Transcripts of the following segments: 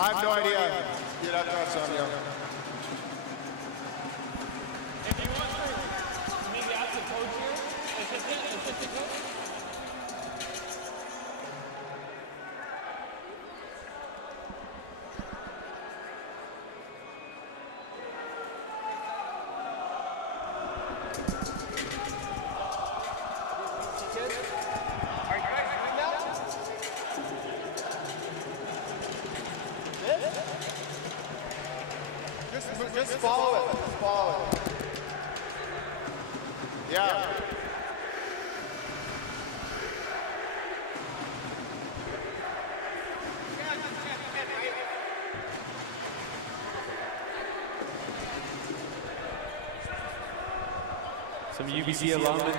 I have no idea. You'd have to ask Sonia. If you want to maybe ask the coach here, assistant coach. Just follow it. Just follow it. Yeah. Some UBC alumni.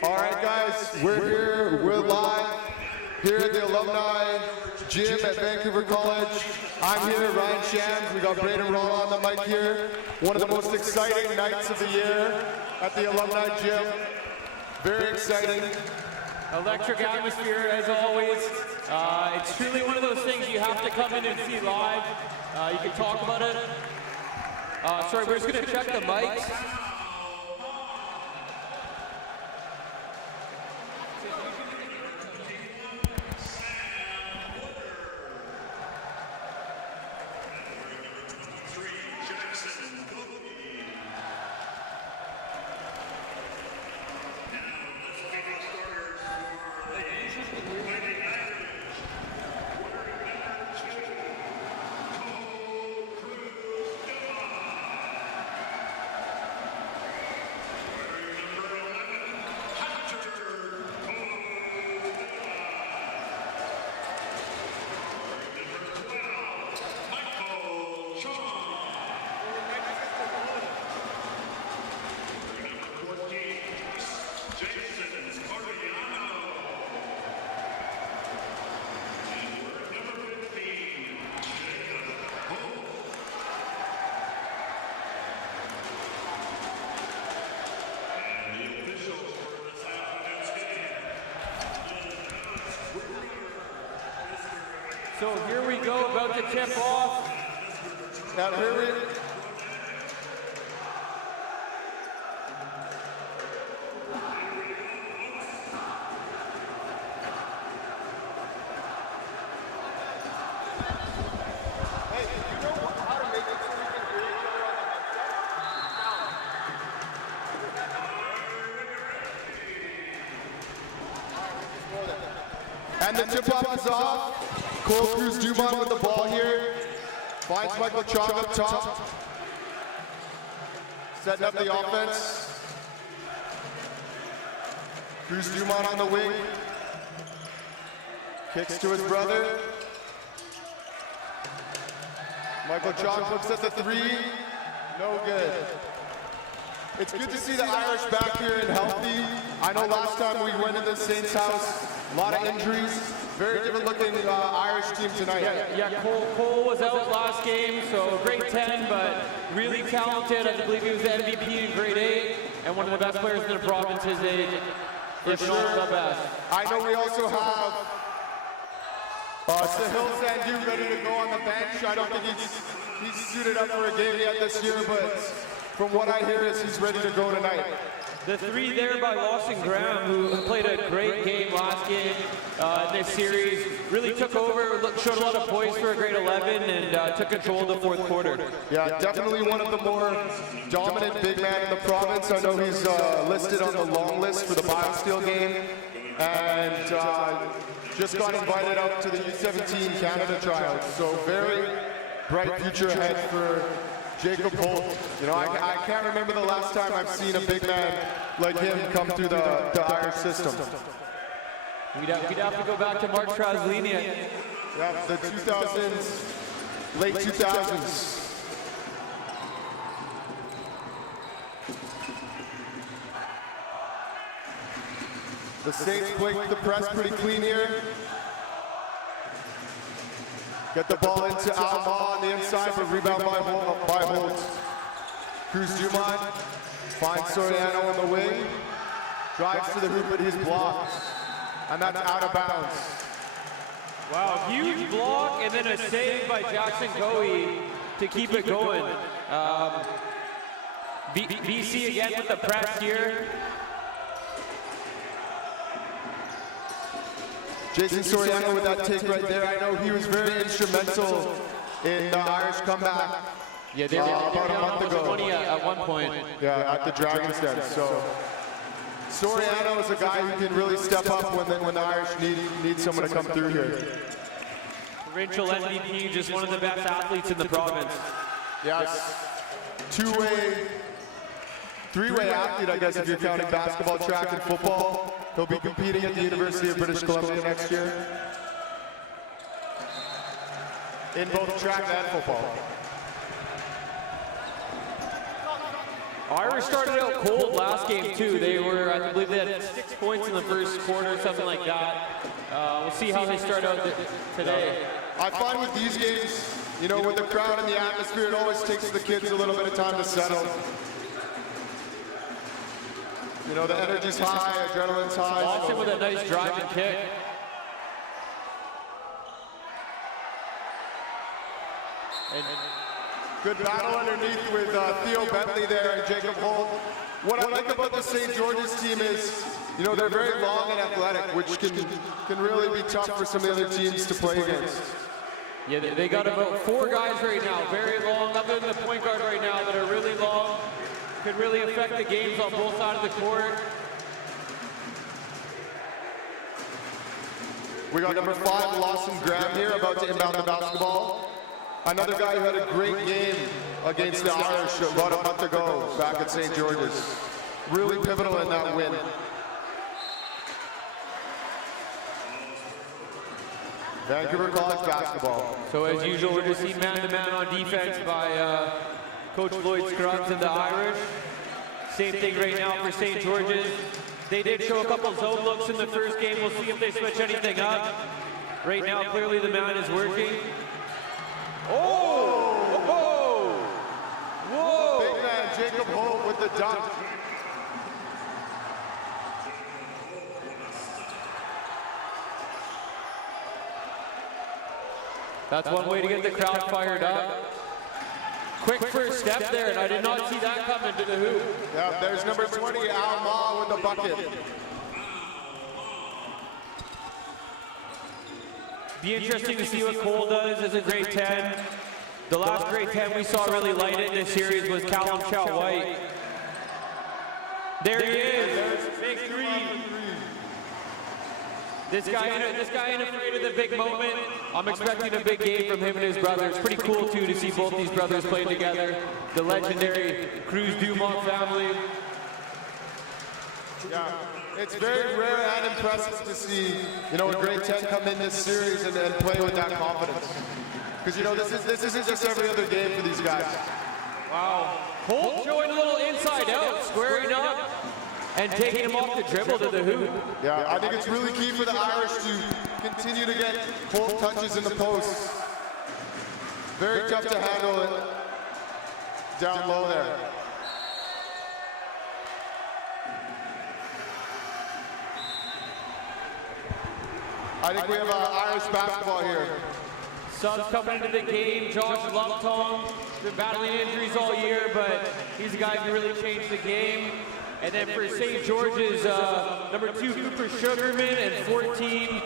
All right, guys, we're live here at the alumni gym at Vancouver College. I'm here, Ryan Shams. We got Braden Roll on the mic here. One of the most exciting nights of the year at the alumni gym. Very exciting. Electric atmosphere as always. It's truly one of those things you have to come in and see live. You can talk about it. Sorry, we're just going to check the mics. So here we go, about to tip off. Now here we... Hey, do you know how to make it so we can hear each other on the headset? And the tip-off is off. Cole Cruz-Dumont with the ball here. Finds Michael Chong up top. Setting up the offense. Cruz-Dumont on the wing. Kicks to his brother. Michael Chong looks at the three. No good. It's good to see the Irish back here and healthy. I know last time we went into the Saints' house, a lot of injuries. Very different looking Irish team tonight. Yeah, Cole was out last game, so grade 10, but really talented. I believe he was the MVP in grade 8, and one of the best players in the province his age. For sure. The best. I know we also have Sahil Sandhu ready to go on the bench. I don't think he's suited up for a game yet this year, but from what I hear is he's ready to go tonight. The three there by Lawson Graham, who played a great game last game in this series, really took over, showed a lot of poise for a grade 11, and took control of the fourth quarter. Yeah, definitely one of the more dominant big men in the province. I know he's listed on the long list for the BioSteel game, and just got invited up to the U17 Canada trials. So very bright future ahead for Jacob Holt. You know, I can't remember the last time I've seen a big man like him come through the Irish system. We'd have to go back to Mark Traslini. Yeah, the 2000s, late 2000s. The Saints play the press pretty clean here. Get the ball into Alma on the inside, but rebound by Holtz. Cruz Dumont finds Soriano on the wing. Drives to the hoop, but he's blocked. And that's out of bounds. Wow, huge block and then a save by Jackson Coe to keep it going. BC again with the press here. Jason Soriano with that take right there. I know he was very instrumental in the Irish comeback. Yeah, they were about a month ago. 20 at one point. Yeah, at the Dragons' Den. So Soriano is a guy who can really step up when the Irish need someone to come through here. Provincial MVP, just one of the best athletes in the province. Yes. Two-way, three-way athlete, I guess, if you're counting basketball, track, and football. He'll be competing at the University of British Columbia next year in both track and football. Irish started out cold last game too. They were, I believe they had 6 points in the first quarter, something like that. We'll see how they start out today. I find with these games, you know, with the crowd and the atmosphere, it always takes the kids a little bit of time to settle. You know, the energy's high, adrenaline's high. Austin with a nice drive and kick. And good battle underneath with Theo Bentley there and Jacob Holt. What I like about the St. George's team is, you know, they're very long and athletic, which can really be tough for some of the other teams to play against. Yeah, they got about 4 guys right now, very long, other than the point guard right now, that are really long. Could really affect the games on both sides of the court. We got number 5, Lawson Graham here, about to inbound the basketball. Another guy who had a great game against the Irish about a month ago back at St. George's. Really pivotal in that win. Vancouver College basketball. So as usual, we're just seeing man-to-man on defense by Coach Lloyd Scruggs and the Irish. Same thing right now for St. George's. They did show a couple zone looks in the first game. We'll see if they switch anything up. Right now, clearly the man is working. Oh! Whoa! Whoa! Big man Jacob Holt with the dunk. That's one way to get the crowd fired up. Quick first step there, and I did not see that coming to the hoop. Yeah, there's number 20, Al Ma with the bucket. Be interesting to see what Cole does as a grade 10. The last grade 10 we saw really light it in this series was Callum Chow-White. There he is, big 3. This guy ain't afraid of the big moment. I'm expecting a big game from him and his brother. It's pretty cool too to see both these brothers play together. The legendary Cruz Dumont family. Yeah, it's very rare and impressive to see, you know, a grade 10 come in this series and play with that confidence. Because, you know, this isn't just every other game for these guys. Wow. Holt showing a little inside out, squaring up, and taking him off the dribble to the hoop. Yeah, I think it's really key for the Irish to continue to get Holt touches in the post. Very tough to handle it down low there. I think we have Irish basketball here. Subs coming into the game, Josh Lupton, been battling injuries all year, but he's a guy who really changed the game. And then for St. George's, number 2, Cooper Sugarman, and 14,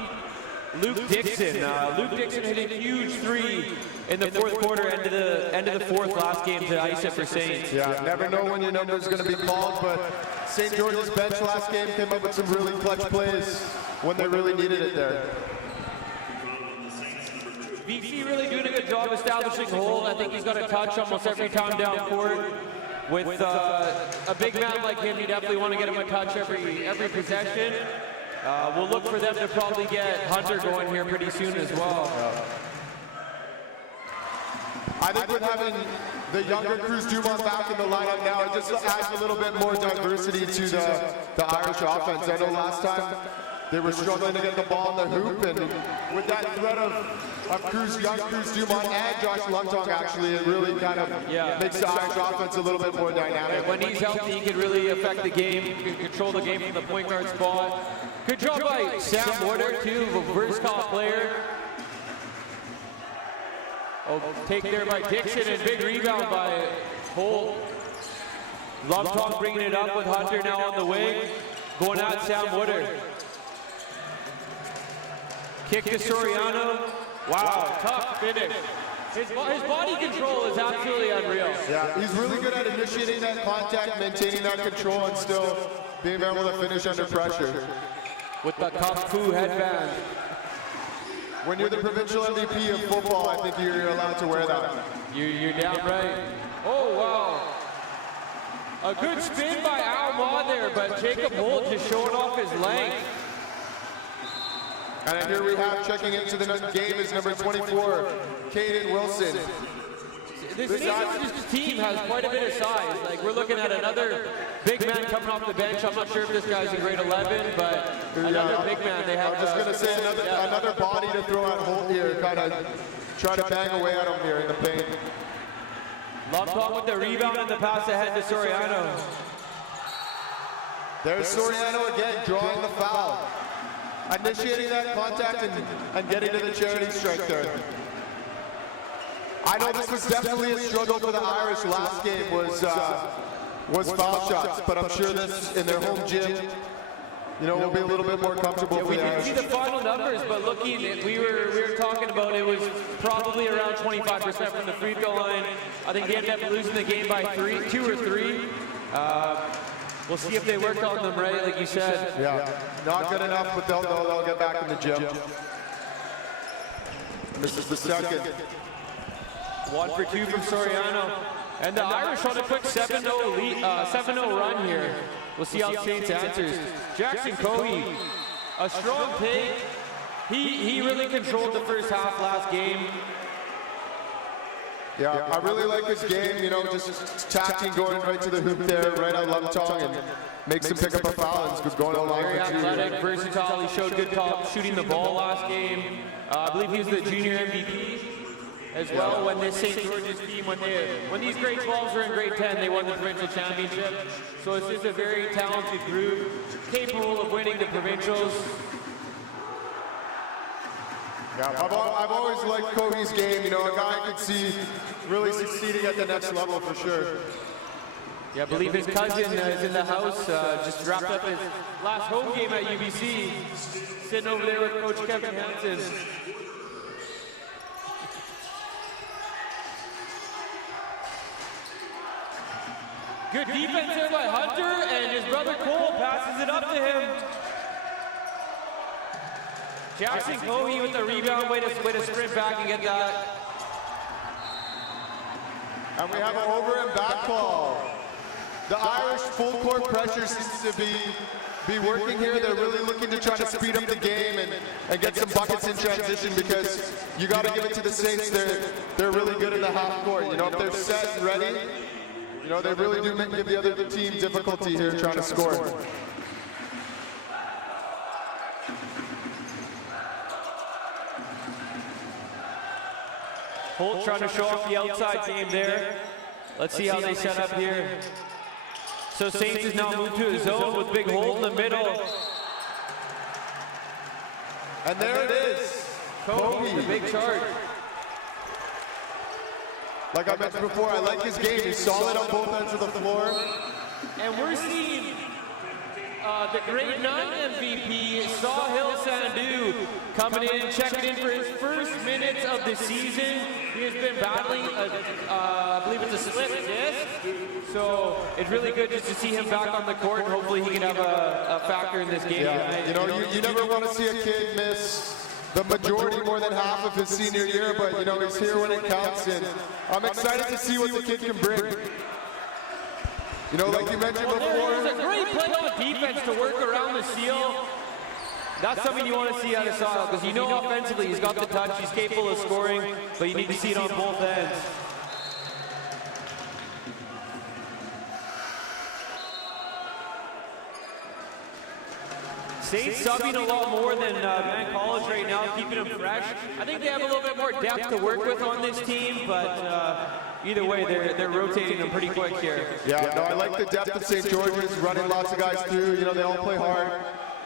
Luke Dixon. Luke Dixon hit a huge 3 in the fourth quarter, end of the fourth last game to ice it for Saints. Yeah, never know when your number is going to be called, but St. George's bench last game came up with some really clutch plays when they really needed it there. VC really doing a good job establishing hold. I think he's got a touch almost every time down court. With a big man like him, you definitely want to get him a touch every possession. We'll look for them to probably get Hunter going here pretty soon as well. I think with having the younger Cruz Dumont back in the lineup now. It just adds a little bit more diversity to the Irish offense. I know last time they were struggling to get the ball in the hoop, and with that threat of young Cruz Dumont and Josh Lungtong, actually, it really kind of makes the Irish offense a little bit more dynamic. When he's healthy, he can really affect the game, he can control the game from the point guard spot. Good job by Sam Warder, too, a versatile player. Oh, take there by Dixon, and big rebound by Holt. Lungtong bringing it up with Hunter now on the wing, going at Sam Woodard. Kick to Soriano. Wow, tough finish. His body control is absolutely unreal. Yeah, he's really good at initiating that contact, maintaining that control, and still being able to finish under pressure. With the Kung Fu headband. When you're the provincial MVP of football, I think you're allowed to wear that. You're damn right. Oh, wow. A good spin by Al Ma there, but Jacob Holt just showing off his length. And here we have, checking into the game, is number 24, Caden Wilson. This team has quite a bit of size. Like, we're looking at another big man coming off the bench. I'm not sure if this guy's in grade 11, but another big man. They have. I was just going to say another body to throw at Holt here, kind of try to bang away at him here in the paint. Lungtong with the rebound and the pass ahead to Soriano. There's Soriano again, drawing the foul. Initiating that contact and getting to the charity strike there. I know this was definitely a struggle for the Irish last game, was foul shots, but I'm sure this in their home gym, you know, will be a little bit more comfortable for we the didn't Irish. see the final numbers, but looking, we were talking about it was probably around 25% from the free throw line. I think they ended up losing the game by 2 or 3. We'll see if they worked on them right, like you said. Yeah, not good enough, but they'll get back in the gym. This is the second. 1 for 2 from Soriano. And the Irish on a quick 7-0 run here. We'll see how Saints answers. Jackson Cohey, a strong take. He really controlled the first half last game. Yeah, I really like his game, you know, just tacking, going right to the hoop there, right on Lungtong, and makes him pick up a foul and is going on line Very for 2. athletic, versatile. He showed good shooting the ball last game. I believe he was the junior MVP as well when this St. George's team, when these grade 12s were in grade 10, they won the provincial championship. So it's just a very talented group, capable of winning the provincials. Yeah, I've always liked Cohey's game, you know, a guy I could see really succeeding at the next level for sure. Yeah, I believe his cousin is in the house, just wrapped up his last home game at UBC, sitting over there with Coach Kevin Hansen. Good defense there by Hunter, and his brother Cole passes it up to him. Jackson Cohey with the rebound, way to sprint back and get that. And we have an over and back call. The Irish full court pressure seems to be working here. They're really looking to try to speed up the game and get some buckets in transition, because you got to give it to the Saints. They're really good in the half court. You know, if they're set and ready, you know, they really do give the other team difficulty here trying to score. Holt trying to show off the outside game there. Let's see how they set up here. So Saints is now moved to a zone with Big Holt in the middle. And there it is. Cohey, the big charge. Like I mentioned before, I like his game. He's solid on both ends of the floor. And we're seeing the grade 9 MVP, Sahil Sandhu, coming in, checking in for his first minutes of the season. He has been battling, I believe it's a slip disc. So it's really good just to see him back on the court, and hopefully he can have a factor in this game. Yeah, you know, you never want to see a kid miss the majority, more than half of his senior year, but you know, he's here when it counts, and I'm excited to see what the kid can bring. You know, like you mentioned before. There's a great play on defense to work around the seal. That's something you want to see out of Sahil, because you know offensively he's got the touch, he's capable of scoring, but you need to see it on both ends. Saints subbing a lot more than Van College right now, keeping them fresh. I think they have a little bit more depth to work with on this team, but either way, they're rotating them pretty quick here. Yeah, no, I like the depth of St. George's, running lots of guys through. You know, they all play hard,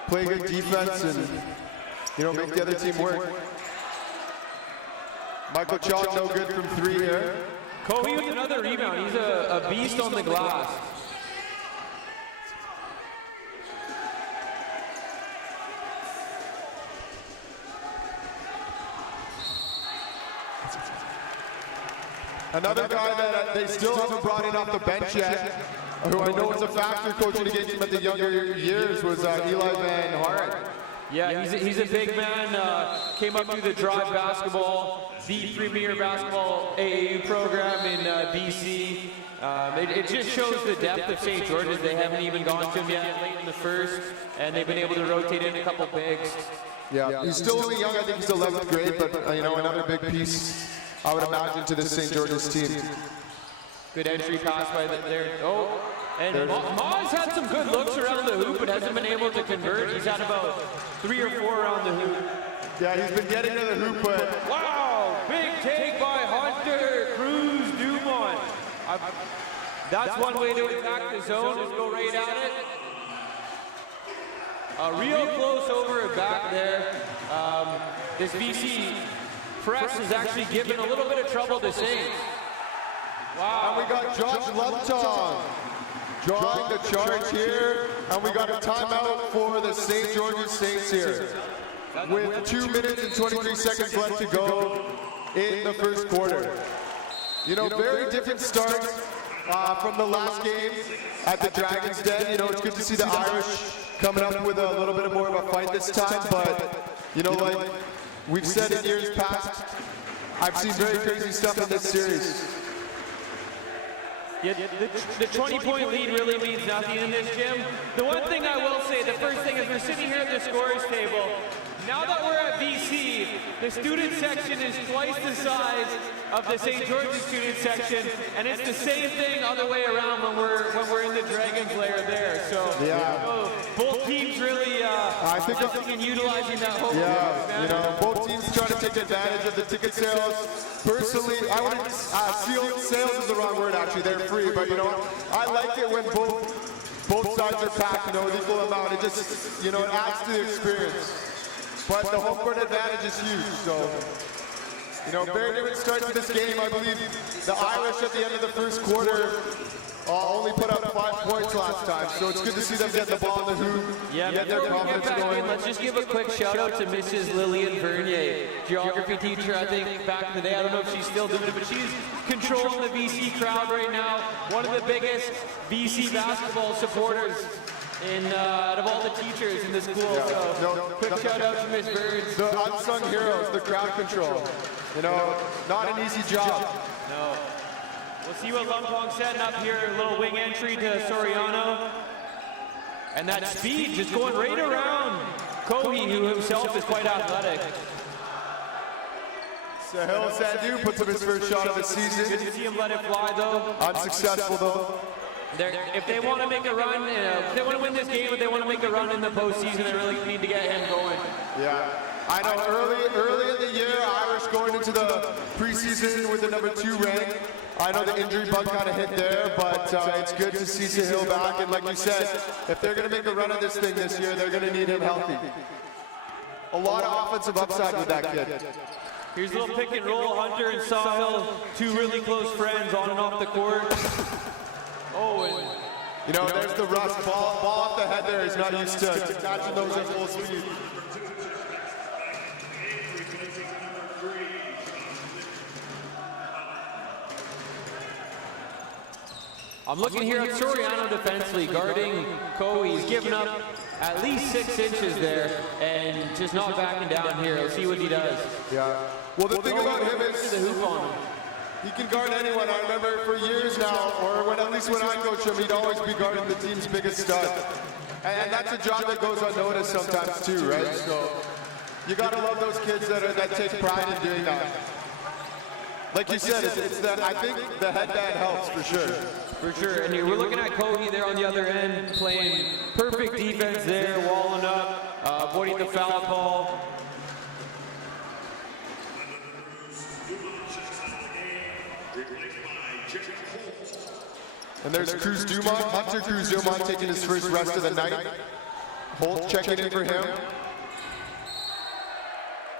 play good defense, and, you know, make the other team work. Michael Chalk, no good from 3 here. Kobe with another rebound. He's a beast on the glass. Another guy that they still haven't brought in off the bench yet, who I know was a factor coaching against him at the younger years, was Eli Van Hart. Yeah, he's a big man. Came up through the Drive basketball, the premier basketball AAU program in BC. It just shows the depth of St. George's. They haven't even gone to him yet late in the first, and they've been able to rotate in a couple bigs. Yeah, he's still only young. I think he's 11th grade, but you know, another big piece, I would imagine, to this St. George's team. Good entry pass by there. Oh, and Ma's had some good looks around the hoop, but hasn't been able to convert. He's had about 3 or 4 around the hoop. Yeah, he's been getting to the hoop, but... Wow, big take by Hunter Cruz Dumont. That's one way to attack the zone, is go right at it. Real close over and back there. This BC press is actually giving a little bit of trouble to Saints. Wow. And we got Josh Lupton drawing the charge here, and we got a timeout for the St. George's Saints here, with 2 minutes and 23 seconds left to go in the first quarter. You know, very different start from the last game at the Dragon's Den. You know, it's good to see the Irish coming up with a little bit more of a fight this time, but, you know, like we've said in years past, I've seen very crazy stuff in this series. Yeah, the 20-point lead really means nothing in this gym. The one thing I will say, the first thing is we're sitting here at the scorers table. Now that we're at BC, the student section is twice the size of the St. George's student section, and it's the same thing other way around when we're in the Dragons layer there. So yeah, you know, both teams really I think and utilizing that whole you know, both teams trying to take advantage of the ticket sales. Personally, I wouldn't sales is the wrong word actually. They're free, but you know, I like it when both sides are packed, you know, an equal amount. It just, you know, it adds to the experience. But the home court advantage is huge, so, you know, very different start to this game. I believe the Irish at the end of the first quarter only put up 5 points last time, so it's good to see them get the ball in the hoop, get their confidence going. Let's just give a quick shout out to Mrs. Lillian Vernier, geography teacher, I think, back in the day. I don't know if she's still doing it, but she's controlling the BC crowd right now. One of the biggest BC basketball supporters out of all the teachers in the school. Yeah. So quick shout out to Miss Birds. The unsung heroes, the crowd control. You know, not an easy job. No. We'll see what Lumpong's setting up here. A little wing entry to Soriano. And that speed just going right around Kobe, who himself is quite athletic. Sahil Sandhu puts up his first shot of the season. Good to see him let it fly, though. Unsuccessful, though. If they want to make a run, if they want to win this game, if they want to make a run in the postseason, they really need to get him going. Yeah, I know early in the year, Irish going into the preseason with the #2 rank. I know the injury bug kind of hit there, but it's good to see Sahil back. And like you said, if they're going to make a run of this thing this year, they're going to need him healthy. A lot of offensive upside with that kid. Here's a little pick and roll. Hunter and Sahil, 2 really close friends on and off the court. Oh, and you know, there's the rust. Ball off the head there. He's not used to catching those at full speed. I'm looking here at Soriano defensively, guarding Kobe. He's given up at least 6 inches there and just not backing down here. Let's see what he does. Yeah. Well, the thing about him is the hoop on him. He can guard anyone. I remember for years now, or at least when I coach him, he'd always be guarding the team's biggest stud. And that's a job that goes unnoticed sometimes too, right? So you gotta love those kids that take pride in doing that. Like you said, it's that, I think the headband helps for sure. For sure, and we're looking at Kobe there on the other end, playing perfect defense there, walling up. avoiding the foul call. And there's Cruz Dumont, Hunter Cruz Dumont taking his first rest of the night. Holt checking in for him.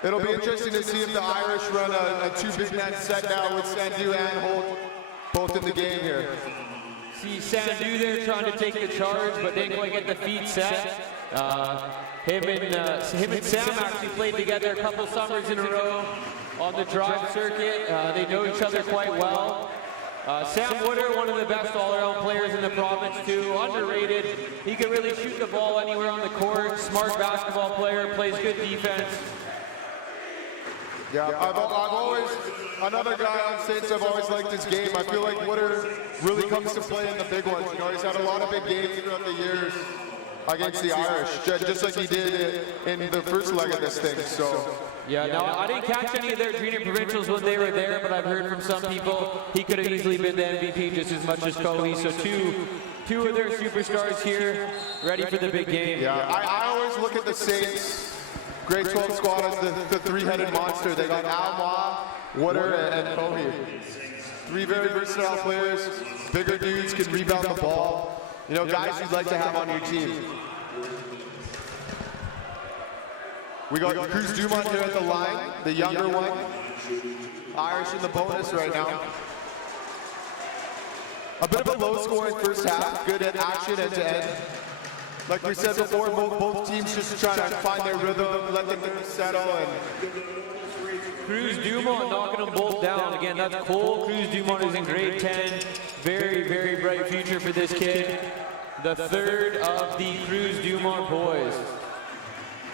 It'll be interesting to see if the Irish run a two big man set now with Sandu and Holt both in the game here. See Sandu there trying to take the charge, but didn't quite get the feet set. Him and Sam actually played together a couple summers in a row on the drive circuit. They know each other quite well. Sam Wooder, one of the best all-around players in the province too, underrated. He can really shoot the ball anywhere on the court. Smart basketball player, plays good defense. Yeah, I've always, another guy on Saints, I've always liked his game. I feel like Wooder really comes to play in the big ones. You know, he's had a lot of big games throughout the years against the Irish, just like he did in the first leg of this thing, so. Yeah, no, I didn't catch any of their junior provincials when they were there, but I've heard from some people he could have easily been the MVP just as much as Cohey. So two of their superstars here, ready for the big game. Yeah, I always look at the Saints grade 12 squad as the three-headed monster. They got Alma, Wooder, and Cohey. Three very versatile players, bigger dudes, can rebound the ball. You know, guys you'd like to have on your team. We got Cruz Dumont here at the line, the younger one. Irish in the bonus right now. A bit of a low-scoring first half, good at action end-to-end. Like we said before, both teams just trying to find their rhythm, let them settle. And Cruz Dumont knocking them both down. Again, that's Cole. Cruz Dumont is in grade 10. Very, very bright future for this kid. The third of the Cruz Dumont boys.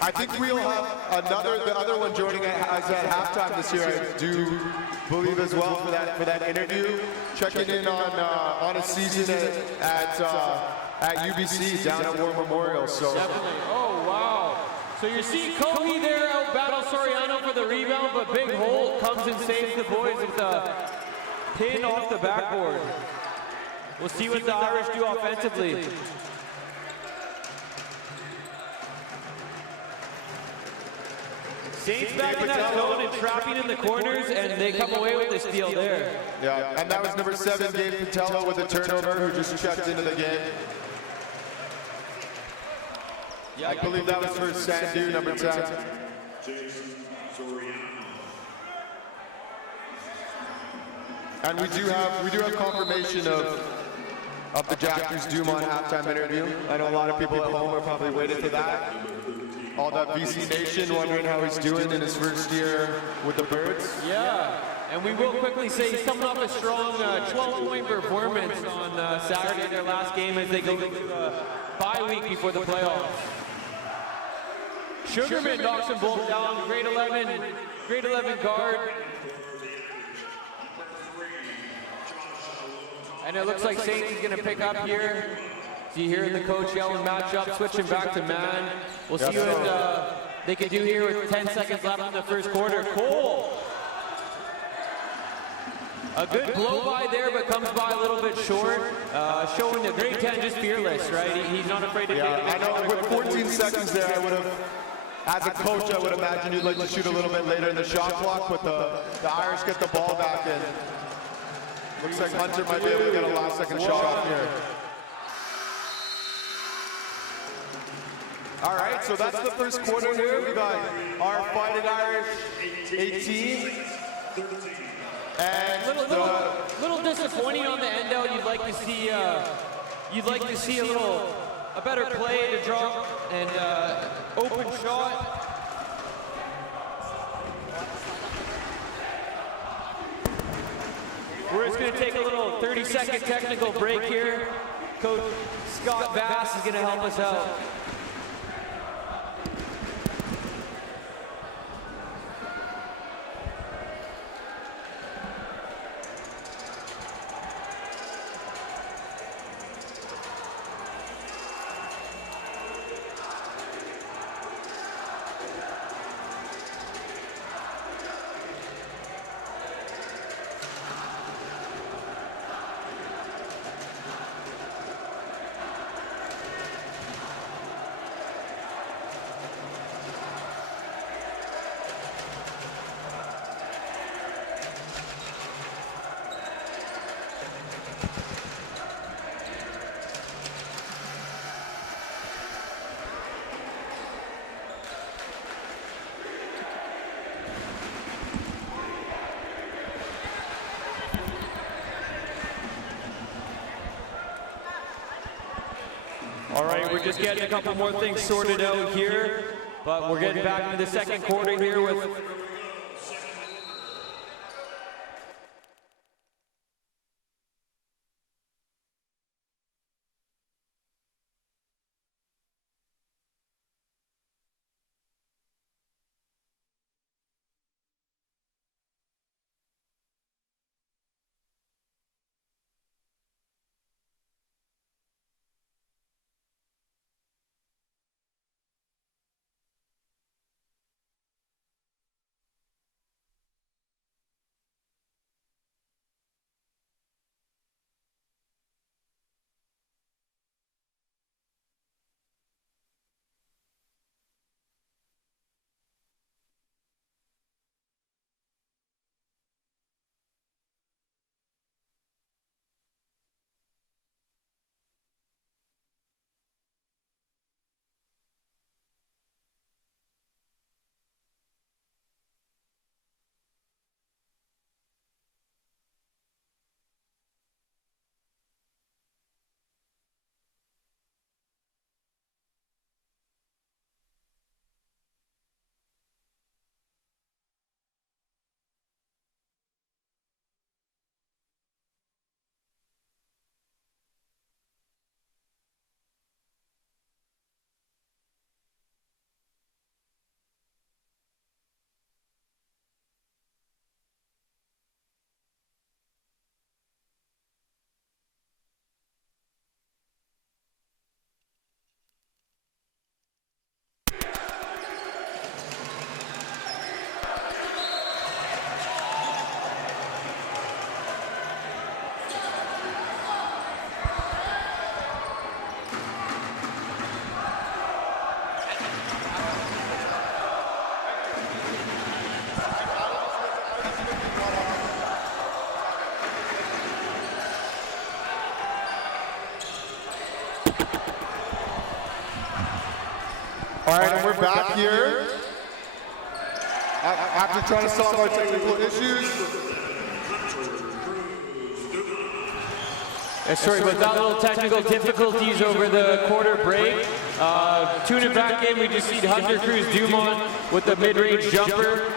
I think we'll have the other one joining us at halftime this year, I do believe as well, for that interview. Checking in on a season at UBC down at War Memorial. So. Definitely. Oh, wow. So you see Cohey there out battle Soriano for the rebound, but Big Holt comes and saves the boys with a pin off the backboard. We'll see what the Irish do offensively. Saints back in that zone and trapping in the corners, and they come away with the steal there. Yeah, and that was number 7, Gabe Patello, with a turnover, who just checked into the game. Yeah, I believe that was for Sandu, number 10. And we do have confirmation of the Jack Cruz Dumont halftime interview. I know a lot of people at home are probably waiting for that. All that BC Nation wondering how he's doing in his first year with the Birds. Yeah, and we will quickly say he's coming off a strong 12-point performance on Saturday, their last game, as they go into the bye week before the playoffs. Sugarman knocks them both down, grade 11 guard. And it looks like Saints is going to pick up here. See here the coach yelling matchup, switching back to man. We'll see what they can do here with 10 seconds left in the first quarter. Cole. A good blow by there, but comes by a little bit short. Showing the grade 10 just fearless, right? He's not afraid to take it. I know with 14 seconds there, I would have, as a coach, I would imagine you'd like to shoot a little bit later in the shot clock, but the Irish get the ball back in. Looks like Hunter might be able to get a last-second shot off here. All right, so that's the first quarter here. We got our Fighting Irish 18. And little disappointing on the end out. You'd like to see a better play to draw and open shot. We're just going to take a little 30-second technical break here. Coach Scott Bass is going to help us out. All right, we're just getting a couple more things sorted out here, but we're getting back into the second quarter here with All right, and we're back here. After trying to solve our technical issues. Sorry about that, little technical difficulties over the quarter break. Tune it back in, we just see Hunter Cruz Dumont with the mid-range jumper.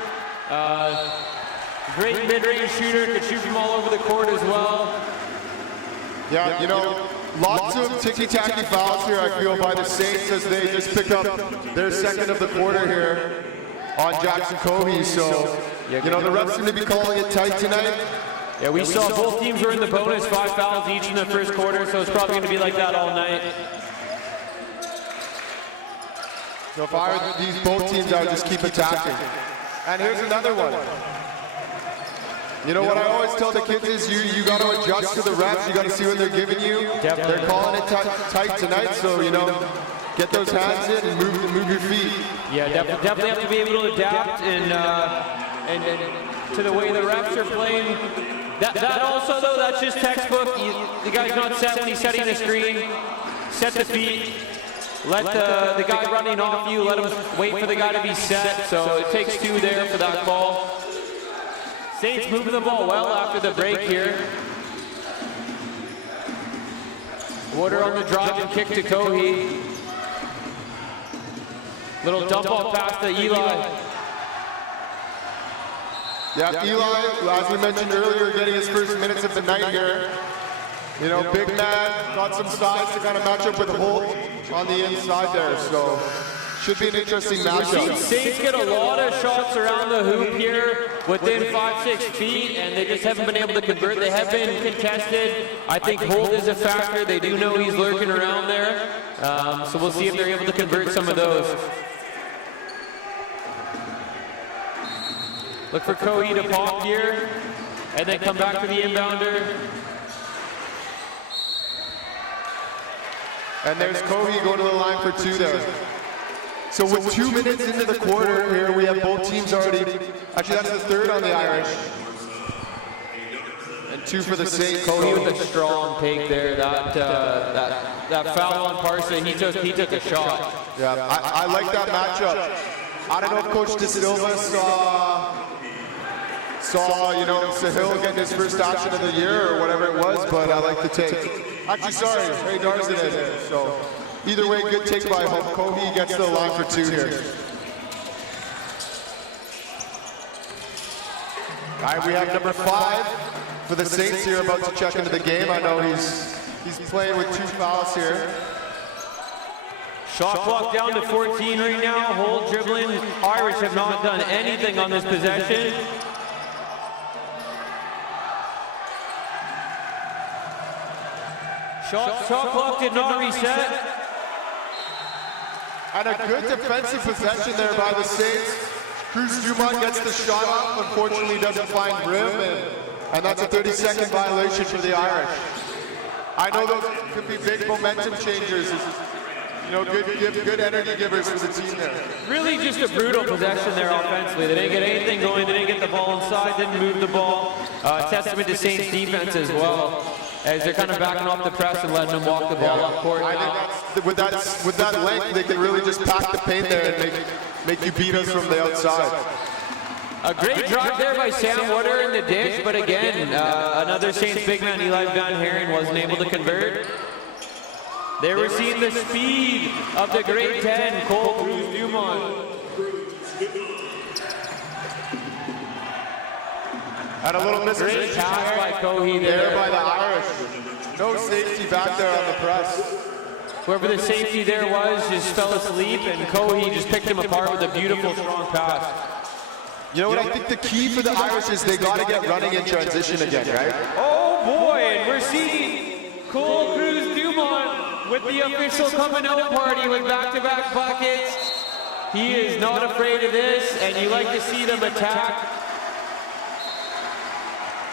Great mid-range shooter, could shoot from all over the court as well. Yeah, you know, lots of ticky-tacky fouls here, I feel, by the Saints as they just pick up their second of the quarter here on Jackson Cohey. So, you know, the refs seem to be calling it tight tonight. Yeah, we saw both teams were in the bonus, 5 fouls each in the first quarter, so it's probably going to be like that all night. So if I were these both teams, I would just keep attacking. And here's another one. You know what I always tell the kids is you got to adjust to the refs. You got to see what they're giving you. Definitely. They're calling it tight tonight, so you know, get those hands in and move your feet. Yeah, definitely have to be able to adapt and to the way the refs are playing. That also though, that's just textbook. The guy's not set when he's setting the screen. Set the feet. Let the guy running off you. Let him wait for the guy to be set. So it takes two there for that call. Saints moving the ball well after the break here. Water on the drive and kick to Cohey. Little dump off pass to Eli. Yeah, Eli, as we mentioned earlier, getting his first minutes of the night here. You know, big man, got some size to kind of match up with Holt on the inside there. So should be an interesting matchup. Saints get a lot of shots around the hoop here within 5-6 feet, and they just haven't been able to convert. They have been contested. I think Holt is a factor. They do know he's lurking around there. So we'll see if they're able to convert some of those. Look for Cohey to pop here, and then come back to the inbounder. And there's Cohey going to the line for two there. So with 2 minutes into the quarter here, we have both teams already, actually that's the third on the Irish. 2 for the Saints. Kobe with a strong take there. That foul on Parsa, he took a shot. Yeah, I like that matchup. I don't know if Coach De Silva saw Sahil getting his first action of the year or whatever it was, but I like the take. Actually, sorry, Ray Dar's in it. So either way, good take by Kobe. Gets to the line for 2 here. All right, we have number 5 for the Saints here, about to check into the game. I know he's playing with 2 fouls here. Shot clock down to 14 right now. Holt dribbling. Irish have not done anything on this possession. Shot clock did not reset. And a good defensive possession there by the Saints. Cruz Dumont gets the shot up, unfortunately doesn't find rim, and that's a 30-second violation for the Irish. I know those could be big momentum changers, good energy givers for the team there. Really just a brutal possession there offensively. They didn't get anything going, they didn't get the ball inside, didn't move the ball. Testament to Saints defense as well, as they're kind of backing off the press and letting them walk the ball up court. I think with that length, they can really just pack the paint there and make you beat us from the outside. A great drive there by Sam Water in the dish, but again, another Saints big man, Eli Van Haren, wasn't able to convert. There we're seeing the speed of the grade 10, Cole Cruz Dumont. And a little great pass by Cohee there. By the Irish. No safety back there on the press. Whoever the safety there was just fell asleep, and Cohee just picked him apart with a beautiful, strong pass. You know what, I think the key for the Irish is they got to get running in transition again, right? Oh boy, and we're seeing Cole Cruz Dumont with the official coming out party with back-to-back buckets. He is not afraid of this, and you like to see them attack.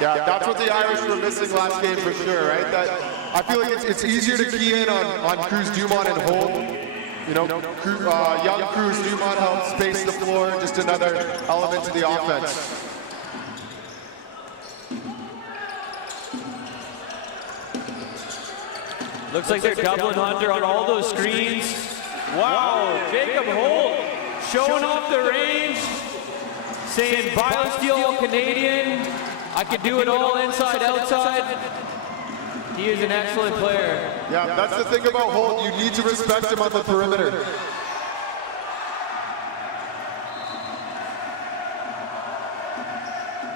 Yeah, that's what the Irish were missing last game for sure, right? I feel like it's easier to key in on Cruz Dumont and Holt. Young Cruz Dumont helps space the floor, just another element to the offense. Looks like they're doubling Hunter on all those screens. Wow, Jacob Holt showing off the range, saying BioSteel Canadian. I could do it all inside, outside. He is an excellent player. Yeah, that's the thing about Holt. You need to respect him on the perimeter.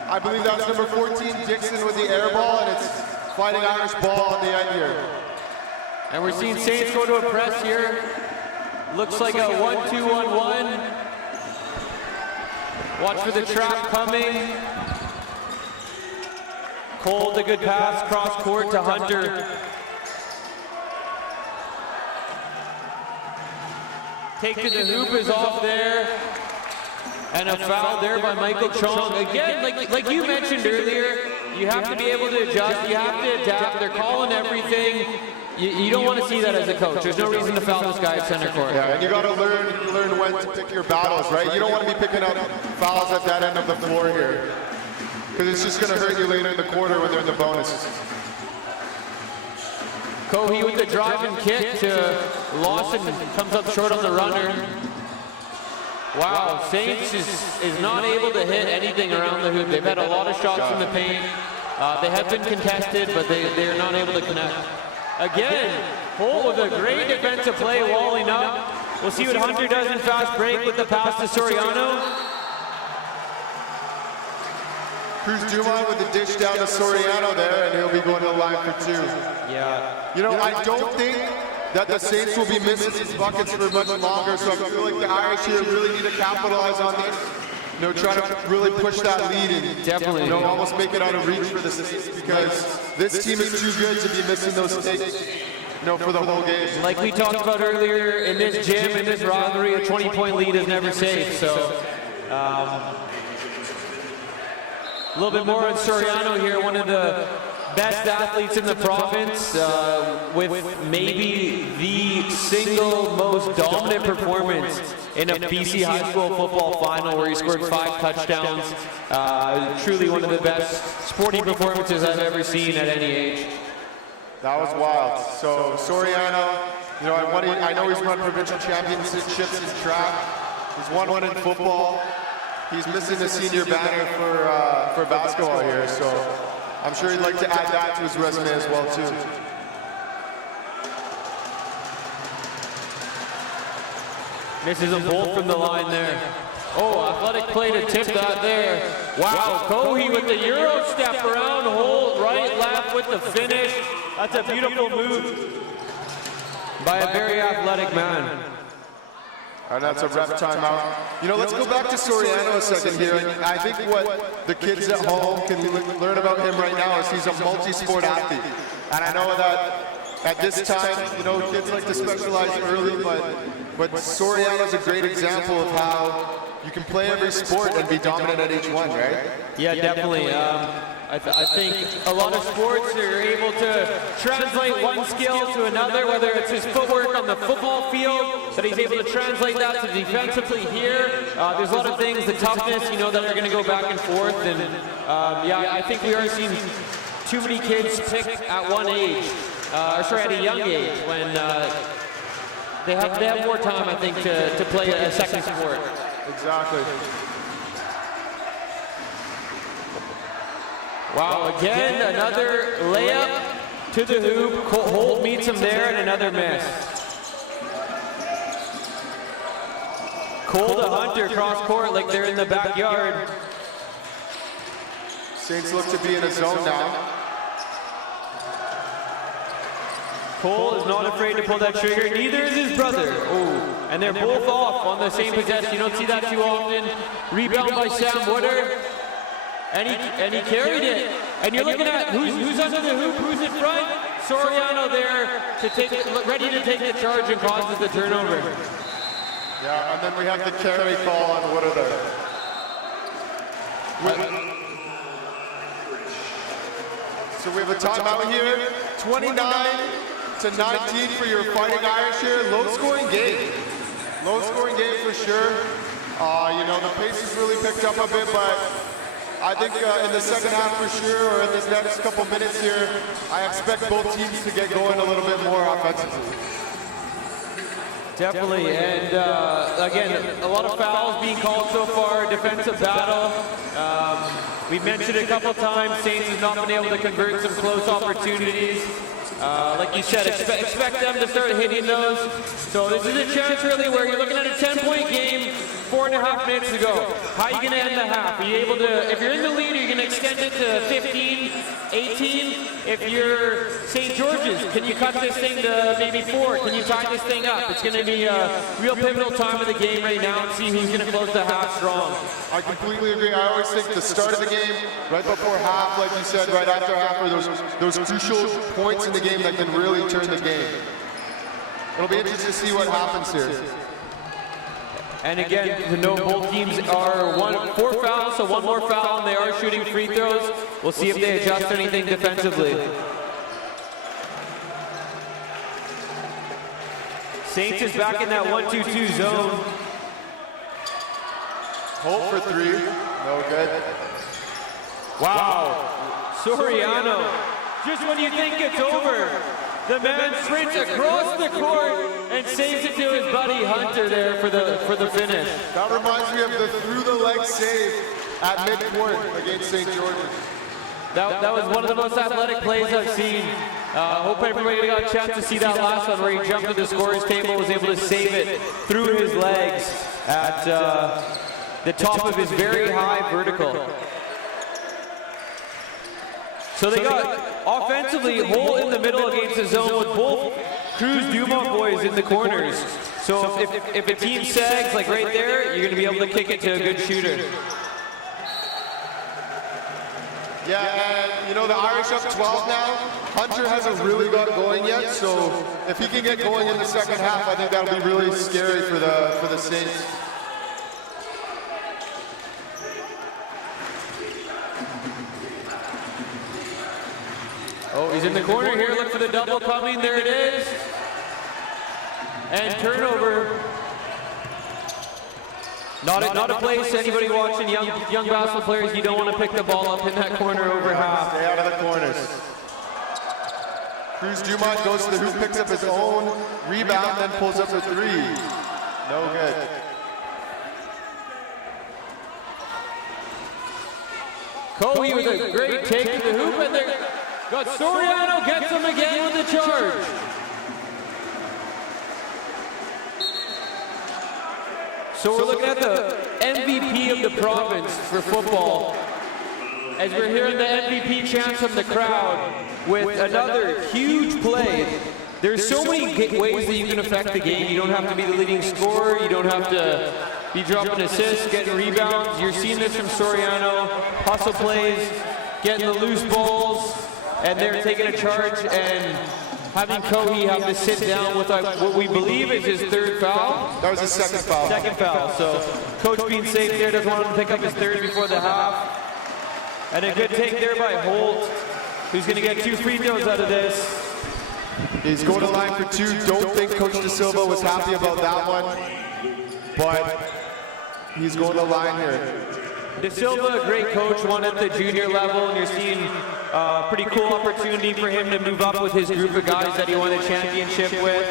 I believe that's number 14, Dixon, with the air ball, and it's fighting Irish ball on the end here. And we're seeing Saints go to a press here. Looks like a 1-2-1-1. Watch for the trap coming. Cole, the good pass, cross court to Hunter. Take to the hoop is off there. And a foul there by Michael Chong. Again, like you mentioned earlier, you have to be able to adjust, you have to adapt. They're calling everything. You don't want to see that as a coach. There's no reason to foul this guy at center court. Yeah, and you got to learn when to pick your battles, right? You don't want to be picking up fouls at that end of the floor here, because it's just going to hurt you later in the quarter when they're in the bonus. Cohee with the drive and kick to Lawson, comes up short on the runner. Wow, Saints is not able to hit anything around the hoop. They've had a lot of shots from the paint. They have been contested, but they are not able to connect. Again, Holt with a great defensive play, walling up. We'll see what Hunter does in fast break with the pass to Soriano. Cruz Dumont with the dish down to Soriano there, and he'll be going to the line for 2. Yeah. You know, I don't think that the Saints will be missing these buckets for much longer, so I feel like the Irish here really need to capitalize on this. Try to really push that lead and definitely, almost make it out of reach for the Saints, because this team is too good to be missing those takes, for the whole game. Like we talked about earlier, in this gym, in this rivalry, a 20-point lead is never safe. So, a little bit more on Soriano here, one of the best athletes in the province, with maybe the single most dominant performance in a BC high school football final where he scored 5 touchdowns. Truly one of the best sporting performances I've ever seen at any age. That was wild. So Soriano, you know, I know he's won provincial championships in track. He's won one in football. He's missing the senior banner for basketball here, so I'm sure he'd like to add that to his resume as well too. Misses them both from the line there. Oh, athletic play to tip that there. Wow, Cohey with the Euro step around, hold, right, left with the finish. That's a beautiful move by a very athletic man. And that's a ref timeout. You know, let's go back to Soriano a second here. I think what the kids at home can learn about him right now is he's a multi-sport athlete. And I know that at this time, you know, kids like to specialize early, but Soriano's a great example of how you can play every sport and be dominant at each one, right? Yeah, definitely. I think a lot of sports are able to translate one skill to another, whether it's his footwork on the football field, that he's able to translate that to defensively here. There's a lot of things, the toughness, you know, that are going to go back and forth. And yeah, I think we are seeing too many kids pick at one age, at a young age, when they have more time, I think, to play a second sport. Exactly. Wow, again, another layup to the hoop. Holt meets him there, and another miss. Cole to Hunter, cross court like they're in the backyard. Saints look to be in a zone now. Cole is not afraid to pull that trigger, neither is his brother. Oh, and they're both off on the same possession. You don't see that too often. Rebound by Sam Woodard. And he carried it. And you're looking at who's under the hoop, who's in front. Soriano there ready to take the charge and causes the turnover. Yeah, and then we have the carry call on Woodard there. So we have a timeout here. 29-19 for your Fighting Irish here. Low-scoring game. Low-scoring game for sure. You know, the pace has really picked up a bit, but I think in the second half for sure, or in this next couple minutes here, I expect both teams to get going a little bit more offensively. Definitely, and again, a lot of fouls being called so far, defensive battle. We mentioned a couple times, Saints has not been able to convert some close opportunities. Like you said, expect them to start hitting those. So this is a chance really where you're looking at a 10-point game, 4.5 minutes to go. How are you going to end the half? Are you able to, if you're in the lead, are you going to extend it to 15, 18? If you're St. George's, can you cut this thing to maybe 4? Can you tie this thing up? It's going to be a real pivotal time of the game right now and see who's going to close the half strong. I completely agree. I always think the start of the game, right before half, like you said, right after half, are those crucial points in the game that can really turn the game. It'll be interesting to see what happens here. And again, to know both teams are 4 fouls, so one more foul, and they are shooting free throws. We'll see if they adjust anything defensively. Saints is back in that 1-2-2 zone. Holt for 3, no good. Wow, Soriano, just when you think it's over, the man sprints across the court and saves it to his buddy Hunter there for the finish. That reminds me of the through-the-leg save at midcourt against St. George's. That was one of the most athletic plays I've seen. Hope everybody got a chance to see that last one where he jumped to the scorer's table, was able to save it through his legs at the top of his very high vertical. So they got offensively Holt in the middle against the zone with both Cruz Dumont boys in the corners. So if a team sags like right there, you're going to be able to kick it to a good shooter. Yeah, and you know, the Irish up 12 now. Hunter hasn't really got going yet, so if he can get going in the second half, I think that'll be really scary for the Saints. Oh, he's in the corner here. Look for the double coming. There it is. And turnover. Not a place anybody watching young basketball players, you don't want to pick the ball up in that corner over half. Stay out of the corners. Cruz Dumont goes to the hoop, picks up his own rebound, then pulls up a three. No good. Coe with a great take to the hoop, and there got Soriano gets him again with the charge. So we're looking at the MVP of the province for football, as we're hearing the MVP chants from the crowd with another huge play. There's so many ways that you can affect the game. You don't have to be the leading scorer. You don't have to be dropping assists, getting rebounds. You're seeing this from Soriano. Hustle plays, getting the loose balls, and they're taking a charge and having Coe have to sit down with what we believe is his third foul. That was his second foul. Second foul. So coach being safe there, doesn't want him to pick up his third before the half. And a good take there by Holt, who's going to get 2 free throws out of this. He's going to line for 2. Don't think Coach De Silva was happy about that one, but he's going to line here. De Silva, a great coach, won at the junior level, and you're seeing a pretty cool opportunity for him to move up with his group of guys that he won a championship with.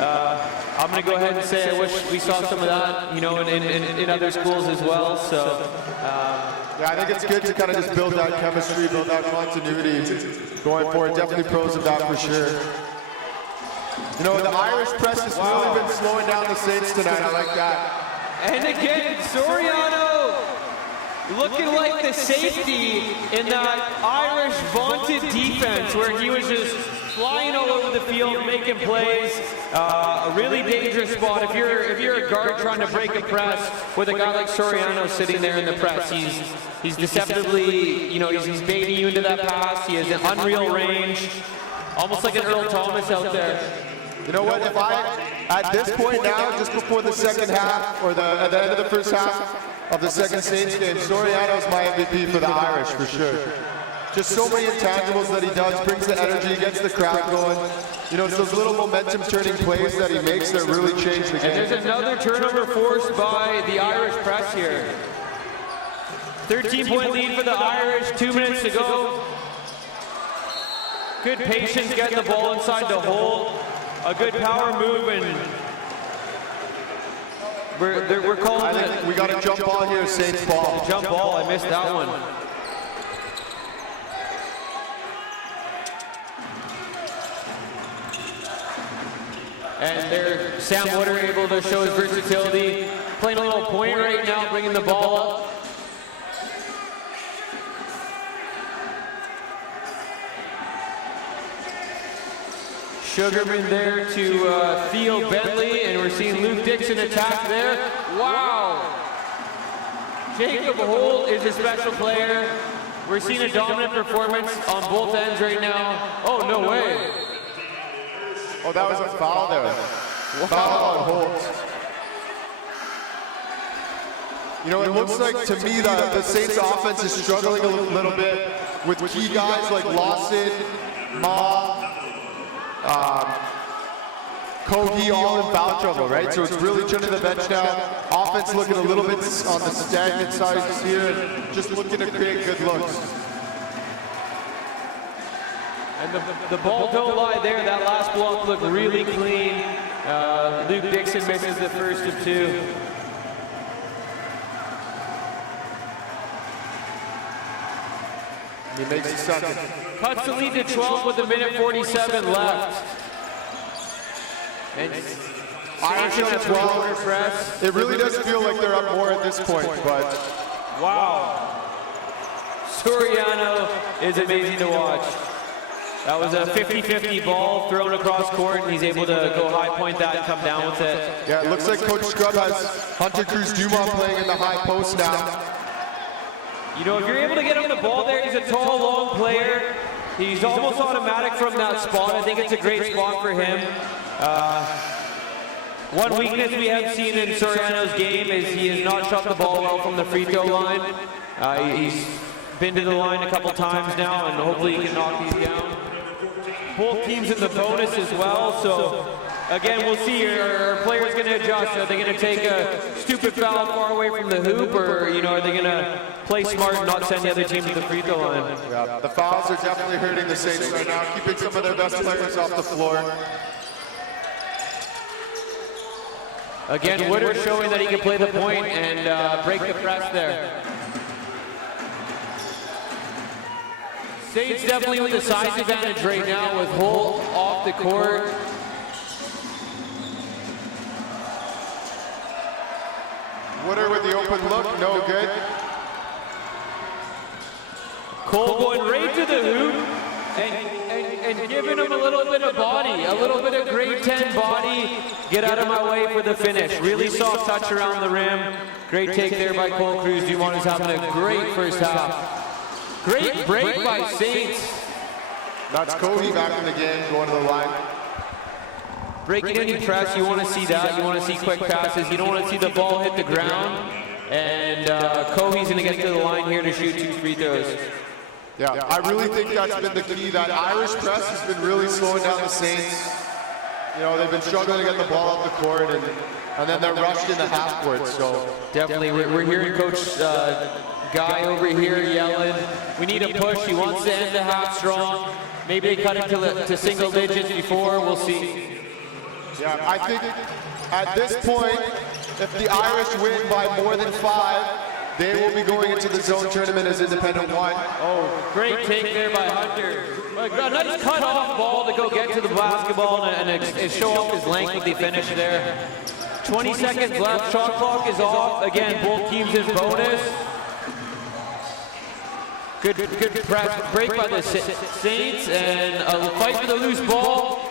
I'm going to go ahead and say I wish we saw some of that, you know, in other schools as well. So. Yeah, I think it's good to kind of just build that chemistry, build that continuity going forward. Definitely pros of that for sure. You know, the Irish press has really been slowing down the Saints tonight. I like that. And again, Soriano looking like the safety in that Irish vaunted defense where he was just flying all over the field, making plays. A really dangerous spot. If you're a guard trying to break a press with a guy like Soriano sitting there in the press, he's deceptively, you know, he's baiting you into that pass. He has an unreal range, almost like an Earl Thomas out there. You know what, if at this point now, just before the second half, or at the end of the first half of the second Saints game, Soriano's my MVP for the Irish, for sure. Just so many intangibles that he does, brings the energy, gets the crowd going. You know, it's those little momentum-turning plays that he makes that really change the game. And there's another turnover forced by the Irish press here. 13-point lead for the Irish, 2 minutes to go. Good patience getting the ball inside the hole. A good power move, and we're calling it. We got a jump ball here, Saints ball. Jump ball, I missed that one. And there, Sam Wood able to show his versatility, playing a little point right now, bringing the ball up. Sugarman there to Theo Bentley, and we're seeing Luke Dixon attack there. Wow! Jacob Holt is a special player. We're seeing a dominant performance on both ends right now. Oh, no way. Oh, that was a foul there. Wow. Foul on Holt. You know, it looks like to me that the Saints offense is struggling a little bit with key guys like Lawson, Ma, Kogi all in foul trouble, right? So it's really turning the bench now. Offense looking a little bit on the stagnant side here, just looking to create good looks. And the ball don't lie there. That last block looked really clean. Luke Dixon misses the first of 2. He makes the second. Cuts the lead to 12 with 1:47 left. And Irish on 12. It really does feel like they're up more at this point, but wow. Soriano is amazing to watch. That was a 50-50 ball thrown across court, and he's able to go high point that and come down with it. Yeah, it looks like Coach Scrub has Hunter Cruz Dumont playing in the high post now. You know, if you're able to get him the ball there, he's a tall, long player. He's almost automatic from that spot. I think it's a great spot for him. One weakness we have seen in Soriano's game is he has not shot the ball well from the free throw line. He's been to the line a couple times now, and hopefully he can knock these down. Both teams in the bonus as well, so Again, we'll see. Are players going to adjust? Are they going to take a stupid foul far away from the hoop, or are they going to play smart and not send the other team to the free throw line? Yeah, the fouls are definitely hurting the Saints right now, keeping some of their best players off the floor. Again, Woodard showing that he can play the point and break the press there. Saints definitely with the size advantage right now with Holt off the court. Woodard with the open look, no good. Cole going right to the hoop and giving him a little bit of body, a little bit of grade 10 body. Get out of my way for the finish. Really soft touch around the rim. Great take there by Cole Cruz. Dumont is having a great first half. Great break by Saints. That's Cody back in the game, going to the line. Breaking any press, you want to see that. You want to see quick passes. You don't want to see the ball hit the ground. And Cody's going to get to the line here to shoot 2 free throws. Yeah, I really think that's been the key. That Irish press has been really slowing down the Saints. They've been struggling to get the ball up the court, and then they're rushed in the half court. So definitely, we're hearing Coach Guy over here yelling, we need a push. He wants to end the half strong. Maybe they cut it to single digits before. We'll see. Yeah, I think at this point, if the Irish win by more than 5, they will be going into the zone tournament as independent 1. Oh, great take there by Hunter. A nice cut-off ball to go get to the basketball and show off his length with the finish there. 20 seconds left. Shot clock is off. Again, both teams in bonus. Good press break by the Saints and a fight for the loose ball.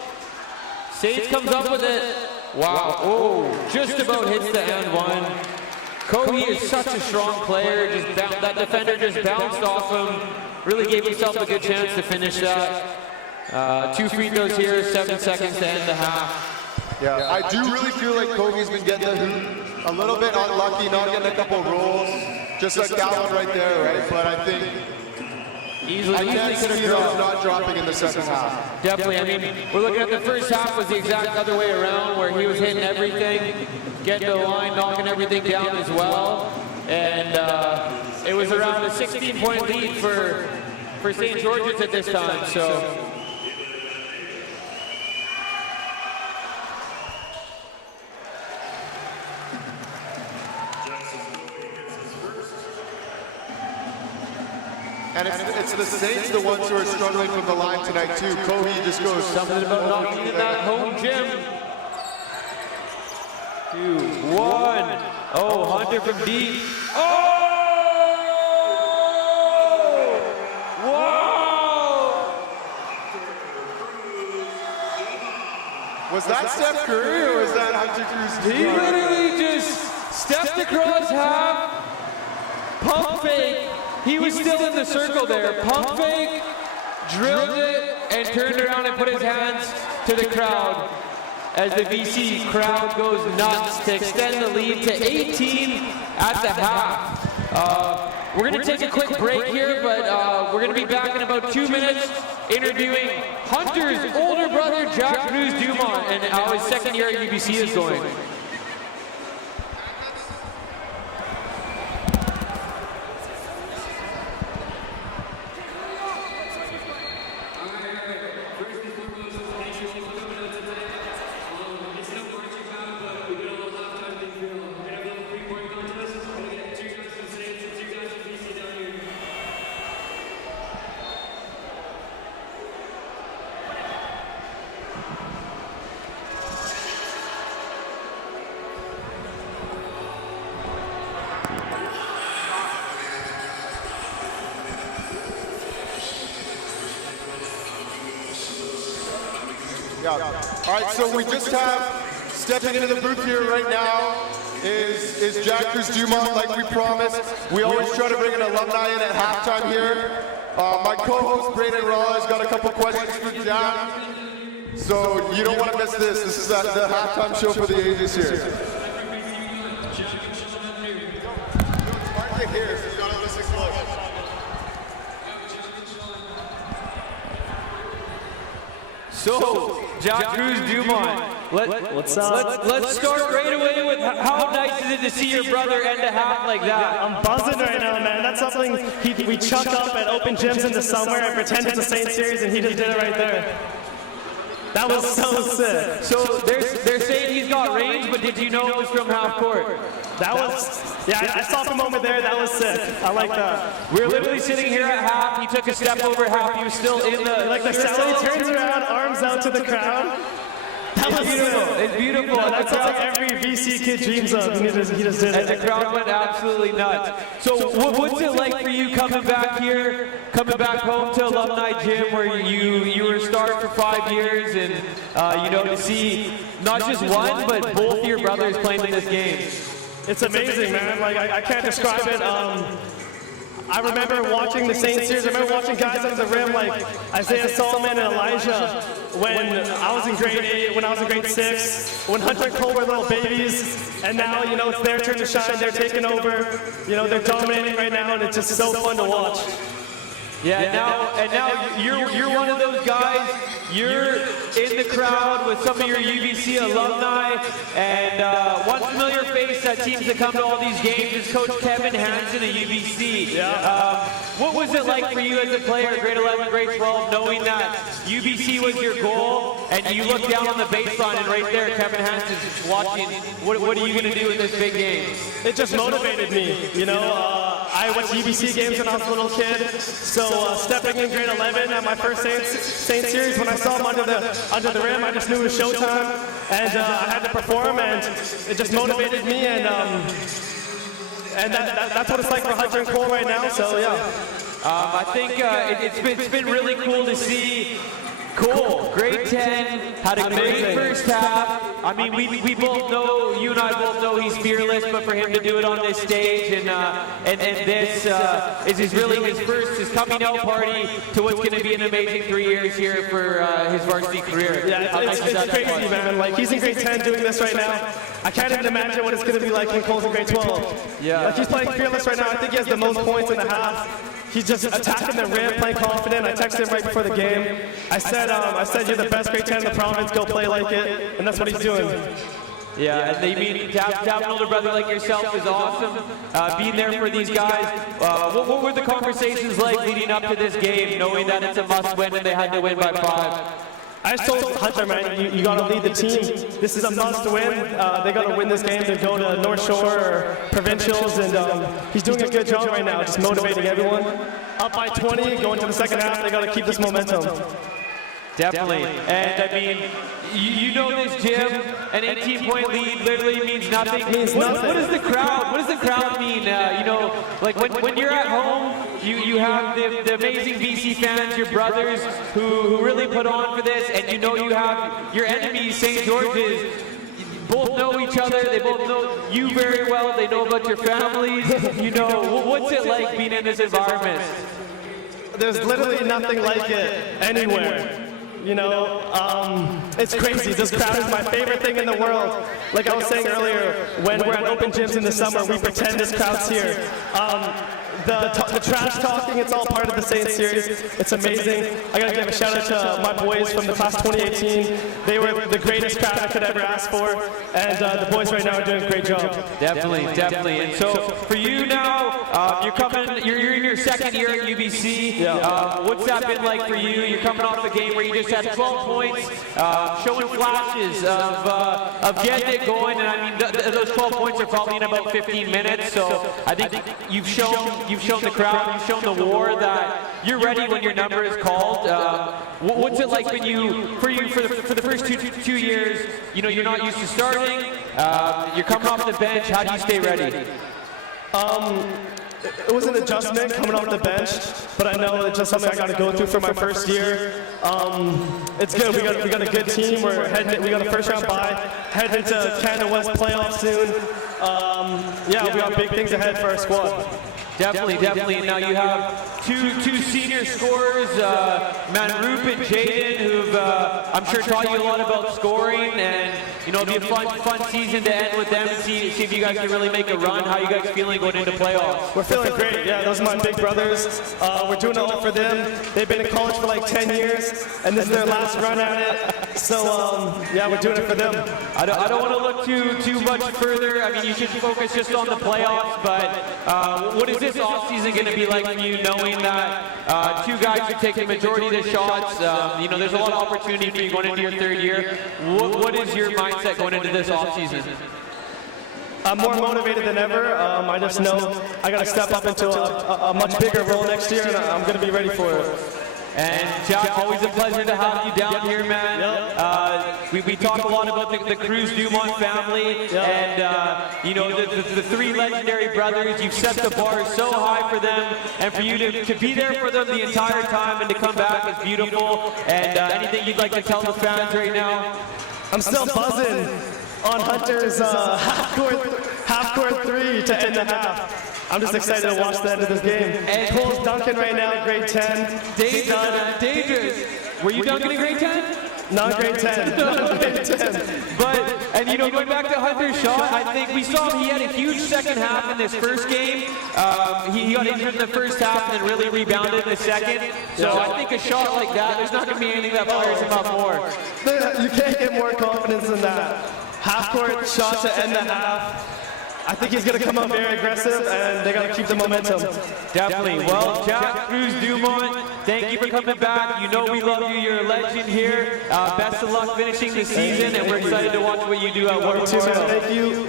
Saints comes up with it. Wow, oh, just about hits the and one. Cody is such a strong player. That defender just bounced off him. Really gave himself a good chance to finish that. 2 free throws here, 7 seconds to end the half. Yeah, I do really feel like Kobe's been getting the hoop a little bit unlucky, not getting a couple rolls, just like that one right there, right? But I think easily could have dropped. Not dropping in the second half. Definitely. I mean, we're looking at the first half was the exact other way around, where he was hitting everything, getting to the line, knocking everything down as well. And it was around a 16-point lead for St. George's at this time. So. And it's the Saints, the ones who are struggling from the line tonight too. Kobe just goes something about not needing that home gym. 2, 1. Oh, Hunter from deep. Oh! Wow! Was that Steph Curry or was that Hunter Cruz? He literally just stepped across half, pump fake. He was still in the circle there. Pump fake, drilled it, and turned around and put his hands to the crowd as the VC crowd goes nuts to extend the lead to 18 at the half. We're going to take a quick break here, but we're going to be back in about 2 minutes interviewing Hunter's older brother, Jack Cruz Dumont, and how his second year at UBC is going. Yeah. All right, so we just have, stepping into the booth here right now, is Jack Cruz Dumont, like we promised. We always try to bring an alumni in at halftime here. My co-host, Brayden Raw, has got a couple questions for Jack. So you don't want to miss this. This is the halftime show for the ages here. Here, so you gotta listen close. So, Jack Cruz Dumont, What's up? Let's start right away with how nice is it to see your brother end a half like that? I'm buzzing right now, man. That's something we chuck up at open gyms in the summer and pretend it's a Saint series, and he just did it right there. That was so sick. So they're saying he's got range, but did you know it was from half court? That was, yeah, I saw the moment there. That was sick. I like that. We were literally sitting here at half. He took a step over half. He was still in the... Like the Sally turns around, arms out to the crowd. That was beautiful. It's beautiful. No, that's like every VC kid dreams of. He just did it. And the crowd went absolutely nuts. So what's it like for you coming back here, coming back home to Alumni Gym where you were a star for 5 years, and you know, to see not just one but both your brothers playing in this game? It's amazing, man. Like I can't describe it. I remember watching the Saint series. I remember watching guys under the rim like Isaiah Solomon and Elijah when I was in grade 8, when I was in grade 6, when Hunter and Cole were little babies, and now, you know, it's their turn to shine. They're taking over. You know, they're dominating right now, and it's just so fun to watch. Yeah, and now you're one of those guys. You're in the crowd with some of your UBC alumni, and one familiar face that seems to come to all these games is Coach Kevin Hansen at UBC. Yeah. What was it like for you as a player, grade 11, grade 12, knowing that UBC was your goal, and you look down on the baseline, and right there, Kevin Hansen's watching. What are you going to do in this big game? It just motivated me, you know. I watched UBC games when I was a little kid, so stepping in grade 11 at my first Saint series, when I saw him under the rim, I just knew it was showtime, and I had to perform, and it just motivated me, and that's what it's like for Hunter and Cole right now. So yeah. I think it's been really cool to see. Cole, grade 10, had a great first half. I mean, we both know, you and I both know he's fearless, but for him to do it on this stage and this is really his coming out party to what's going to be an amazing 3 years here for his varsity career. Yeah, it's crazy, man. Like, he's in grade 10 doing this right now. I can't even imagine what it's going to be like when Cole's in grade 12. Yeah. Like, he's playing fearless right now. I think he has the most points in the half. He's just attacking the rim, playing confident. I texted him right before the game. I said, you're the best grade 10 in the province. Go play like it, and that's what he's doing. Yeah, and they mean to have an older brother like yourself is awesome. Being there for these guys. What were the conversations like leading up to this game, knowing that it's a must-win and they had to win by 5? I just told Hunter, man, you got to lead the team. This is a must-win. They got to win this game to go to North Shore or provincials, and he's doing a good job right now, just motivating everyone. Up by 20, going to the second half. They got to keep this momentum. Definitely, and I mean, you know this gym, an 18-point lead literally means nothing. What does the crowd mean? You know, like when you're at home, you have the amazing BC fans, your brothers who really put on for this, and you know you have your enemies, St. George's. Both know each other. They both know you very well. They know about your families. You know, what's it like being in this environment? There's literally nothing like it anywhere. You know, it's crazy. This crowd is my favorite thing in the world. Like I was saying earlier, when we're at open gyms in the summer, we pretend this crowd's here. The trash talking, it's all part of the Saint series. It's amazing. I gotta give a shout out to my boys from the class 2018. They were the greatest crowd I could ever ask for, and the boys right now are doing a great job. Definitely. And so for you now, you're in your second year at UBC. Yeah. What's that been like for you? You're coming off a game where you just had 12 points, showing flashes of getting it going, and I mean those 12 points are probably in about 15 minutes. So I think you've shown the crowd, you've shown the war that you're ready when your number is called. What's it like when for the first two years? You know, you're not used to starting. You're coming off the bench. How do you stay ready? It was an adjustment coming off the bench, but I know it's just something I got to go through for my first year. It's good. We got a good team. We got a first round bye. Heading to Canada West playoffs soon. Yeah, we got big things ahead for our squad. Definitely. And now you have two senior scorers, Manroop and Jaden, who've I'm sure taught you a lot about scoring, and you know, it'll be a fun season to end with them and see if you guys can really make a run. How you guys feeling going into playoffs? We're feeling great. Yeah, those are my big brothers. We're doing it all for them. They've been in college for like 10 years, and this is their last run at it. So yeah, we're doing it for them. I don't want to look too much further. I mean, you should focus just on the playoffs. But what is this offseason going to be like for you, knowing that two guys who take the majority of the shots? You know, there's a lot of opportunity for you going into your third year. What is your mindset going into this offseason? I'm more motivated than ever. I just know I got to step up into a much bigger role next year, and I'm going to be ready for it. And Jack, always a pleasure to have you down here, man. Yep. We talk a lot about the Cruz Dumont family, yep. And you know, the three legendary brothers. You've set the bar so high for them, and for you to be there for them the entire time and to come back is beautiful. And anything you'd like to tell the fans right now? I'm still buzzing on Hunter's half-court three to end the half. I'm just excited to watch the end of this game. And Cole's dunking right now, grade 10. Dangerous. Were you dunking in grade 10? Not grade 10. Not grade 10. But, and you know, going back to Hunter's shot, I think we saw he had a huge second half in this first game. He got injured in the first half and then really rebounded in the second. So I think a shot like that, there's not going to be anything that fires him up more. You can't get more confidence than that. Half-court shot to end the half. I think he's going to come out very aggressive, and they got to keep the momentum. Definitely. Well, Jack Cruz Dumont, thank you for coming back. You know we love you. You're a legend here. Best of luck finishing the season, and we're excited to watch what you do at World Tour. Thank you.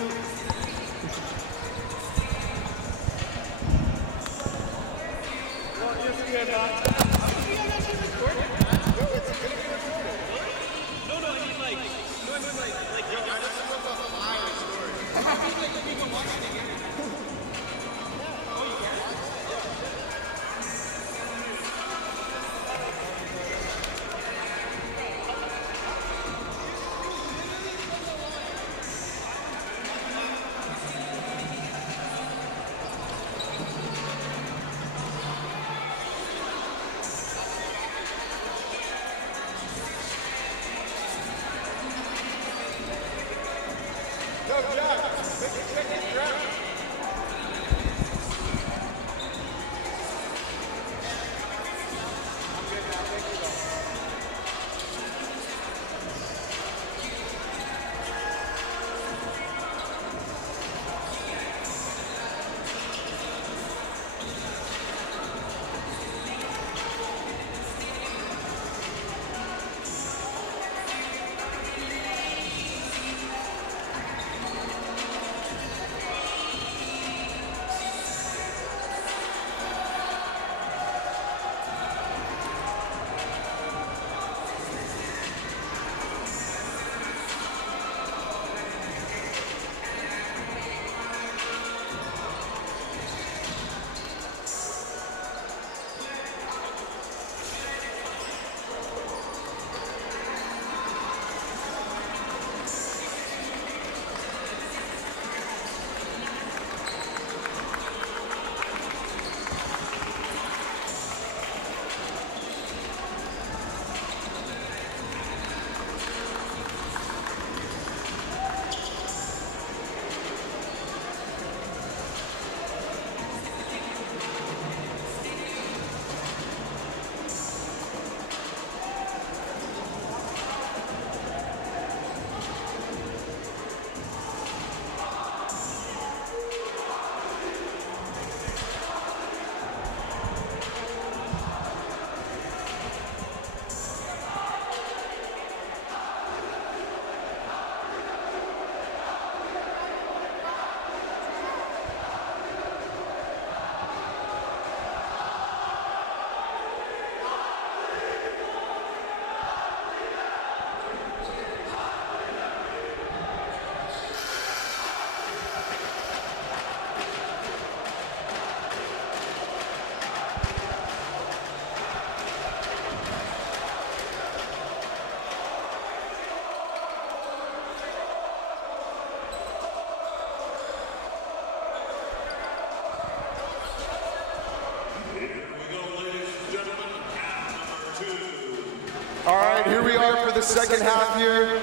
for the second half here.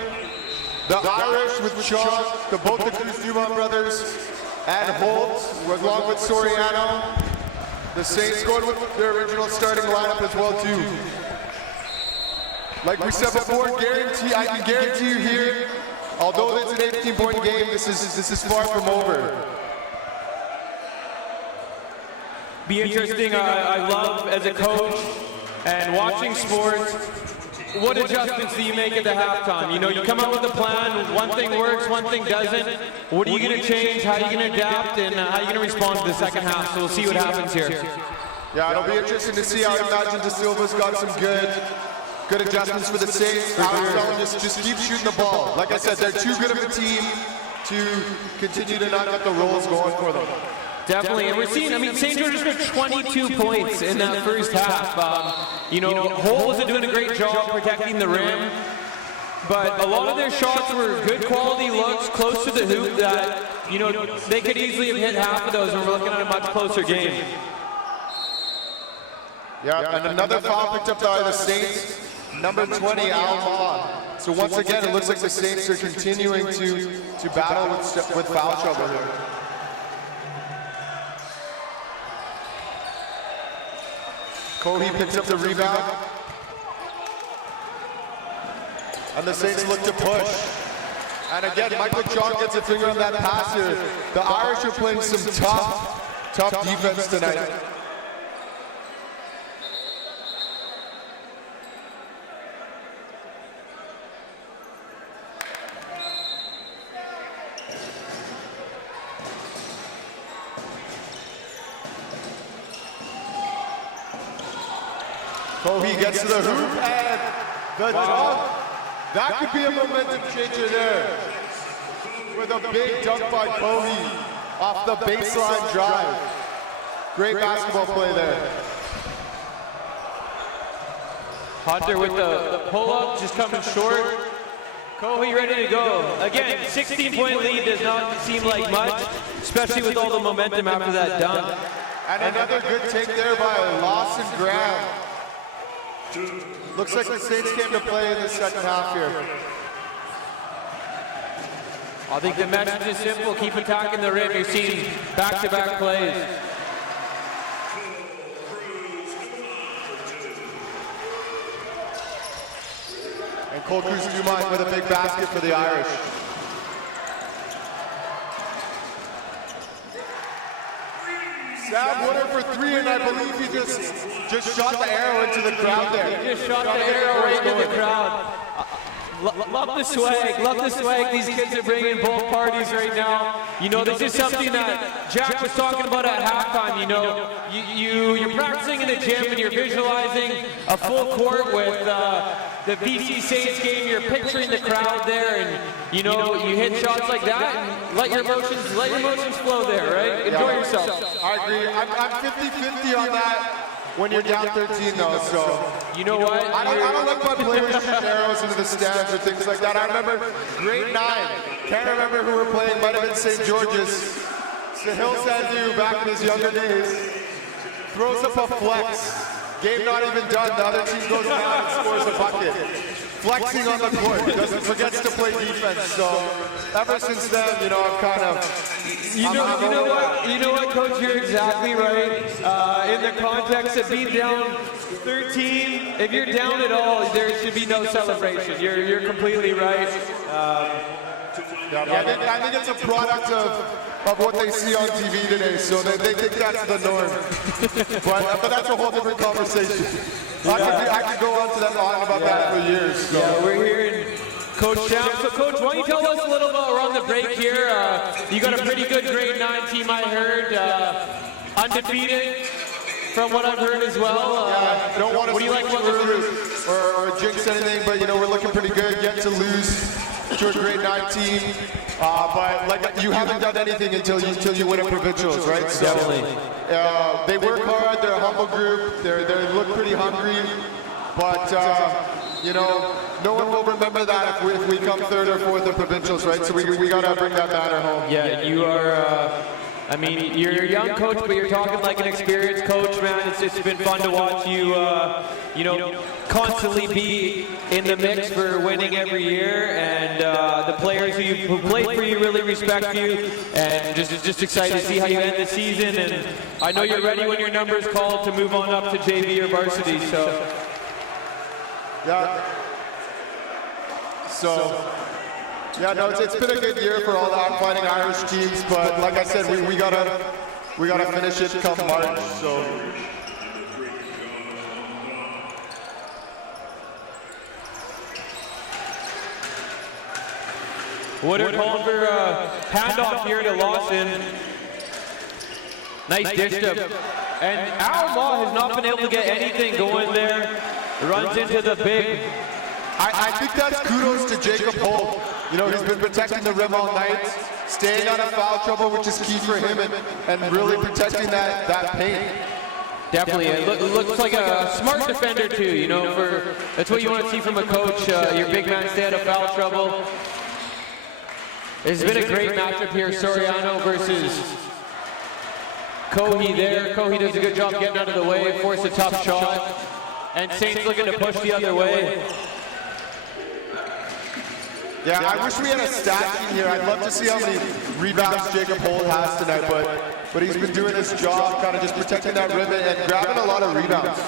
The Irish with Chalk, both the Cruz Dumont brothers, and Holt, along with Soriano. The Saints going with their original starting lineup as well too. Like we said before, I can guarantee you here, although it's an 18-point game, this is far from over. Be interesting. I love as a coach and watching sports. What adjustments do you make at the halftime? You know, you come up with a plan, one thing works, one thing doesn't. What are you going to change? How are you going to adapt? And how are you going to respond to the second half? So we'll see what happens here. Yeah, it'll be interesting to see. I imagine De Silva's got some good adjustments for the Saints. Alex just keep shooting the ball. Like I said, they're too good of a team to continue to not get the rolls going for them. Definitely, and we're seeing, I mean, St. George's got 22 points in that first half. You know, Holt wasn't doing a great job protecting the rim, but a lot of their shots were good quality looks, close to the hoop that, you know, they could easily have hit half of those, and we're looking at a much closer game. Yeah, and another foul picked up by the Saints, number 20, Al. So once again, it looks like the Saints are continuing to battle with foul trouble here. Kohi picks up the rebound. And the Saints look to push. And again, Michael John gets a finger on that pass here. The Irish are playing some tough defense tonight. Kohi gets to the hoop and the dunk. That could be a momentum changer there. With a big dunk by Kohi off the baseline drive. Great basketball play there. Hunter with the pull-up, just coming short. Kohi ready to go. Again, 16-point lead does not seem like much, especially with all the momentum after that dunk. And another good take there by Lawson Graham. Looks like the Saints came to play in the second half here. I think the message is simple. Keep attacking the rim. You're seeing back-to-back plays. And Cole Cruz Dumont with a big basket for the Irish. Sam Woodard for three, and I believe he just shot the arrow into the crowd there. He just shot the arrow right into the crowd. Love the swag, love the swag. These kids are bringing both parties right now. You know, this is something that Jack was talking about at halftime. You know, you're practicing in the gym and you're visualizing a full court with the BC Saints game. You're picturing the crowd there, and you know, you hit shots like that and let your emotions flow there, right? Enjoy yourself. I agree. I'm 50-50 on that. When you're down 13 though, so. You know what? I don't like my players shooting arrows into the stands or things like that. I remember grade 9, can't remember who we're playing, might have been St. George's. Sahil Sandhu back in his younger days, throws up a flex. Game not even done, the other team goes down and scores a bucket. Flexing on the court, forgets to play defense, so ever since then, you know, I'm kind of... You know what, Coach, you're exactly right. In the context of being down 13, if you're down at all, there should be no celebration. You're completely right. I think it's a product of what they see on TV today, so they think that's the norm. but that's a whole different conversation. I could go on to that about that for years. So. Yeah, we're hearing Coach Champ. So, Coach, why don't you tell us a little about around the break here? You got a pretty good grade 9 team, I heard. Undefeated, from what I've heard as well. I don't want to like or jinx anything, but you know, we're looking pretty good. Yet to lose to a grade 9 team. But like, you haven't done anything until you win a provincials, right? So, definitely. They work hard. They're a humble group. They look pretty hungry. But you know, no one will remember that if we come third or fourth in provincials, right? So we gotta bring that banner home. Yeah, you are. I mean, you're a young coach, but you're talking like an experienced coach, man. It's been fun to watch you. You know, constantly be in the mix for winning every year, and the players who played for you really respect you, and just excited to see how you end the season. And I know you're ready when your number's called to move on up to JV or varsity. So yeah. Yeah, no, it's been a good year for all the Fighting Irish teams, but like I said, we gotta finish it come March. So. Woodard calling for handoff here to Lawson. Nice dish up. And Al Ma has not been able to get anything going there. Runs into the big. I think that's kudos to Jacob Holt. You know, he's been protecting the rim all night, staying out of foul trouble, which is key for him, and really protecting that paint. Definitely, it looks like a smart defender too. You know, that's what you want to see from a coach. Your big man stay out of foul trouble. It's been a great matchup here, Soriano versus Kohi there. Kohi does a good job getting out of the way, force a tough shot, and Saints looking to push the other way. Yeah, I wish we had a stat sheet here. I'd love to see how many rebounds Jacob Holt has tonight, but he's been doing his job, kind of just protecting that rim and grabbing a lot of rebounds.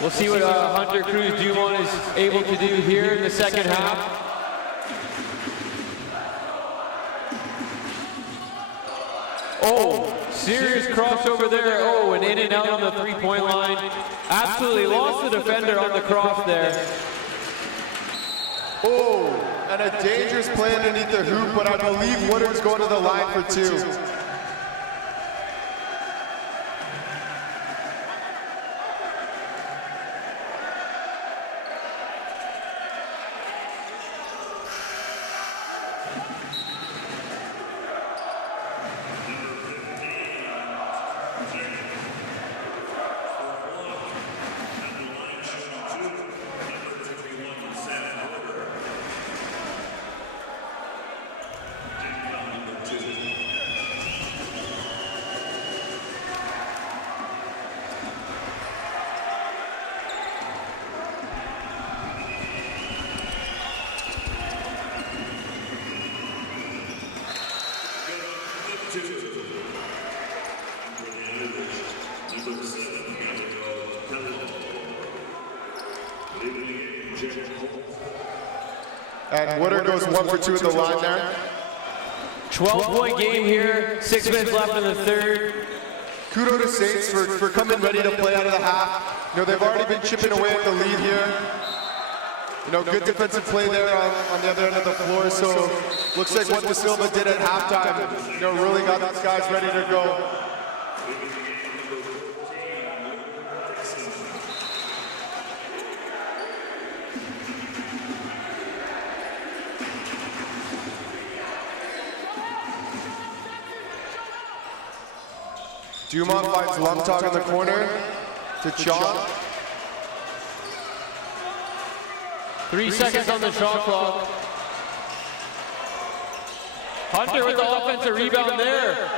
We'll see what Hunter Cruz Dumont is able to do here in the second half. Oh, serious crossover there. Oh, and in and out on the three-point line. Absolutely lost the defender on the cross there. Oh, and a dangerous play underneath the hoop, but I believe Woodard's going to the line for two. And Woodard goes 1 for 2 at the line there. 12-point game here, 6 minutes left in the third. Kudos to Saints for coming ready to play out of the half. You know, they've already been chipping away at the lead here. You know, good defensive play there on the other end of the floor. So looks like what De Silva did at halftime, you know, really got these guys ready to go. Dumont finds Lumtog in the corner to Chalk. 3 seconds on the shot clock. Hunter with the offensive rebound there.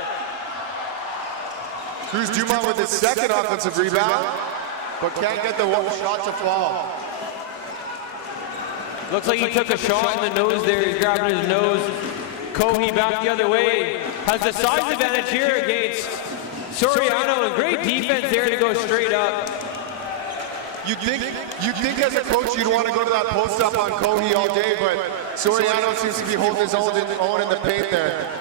Cruz Dumont with his second offensive rebound, but can't get the shot to fall. Looks like he took a shot in the nose there. He's grabbing his nose. Kohi back the other way. Has the size advantage here against Soriano, and great defense there to go straight up. You'd think as a coach you'd want to go to that post-up on Kohi all day, but Soriano seems to be holding his own in the paint there.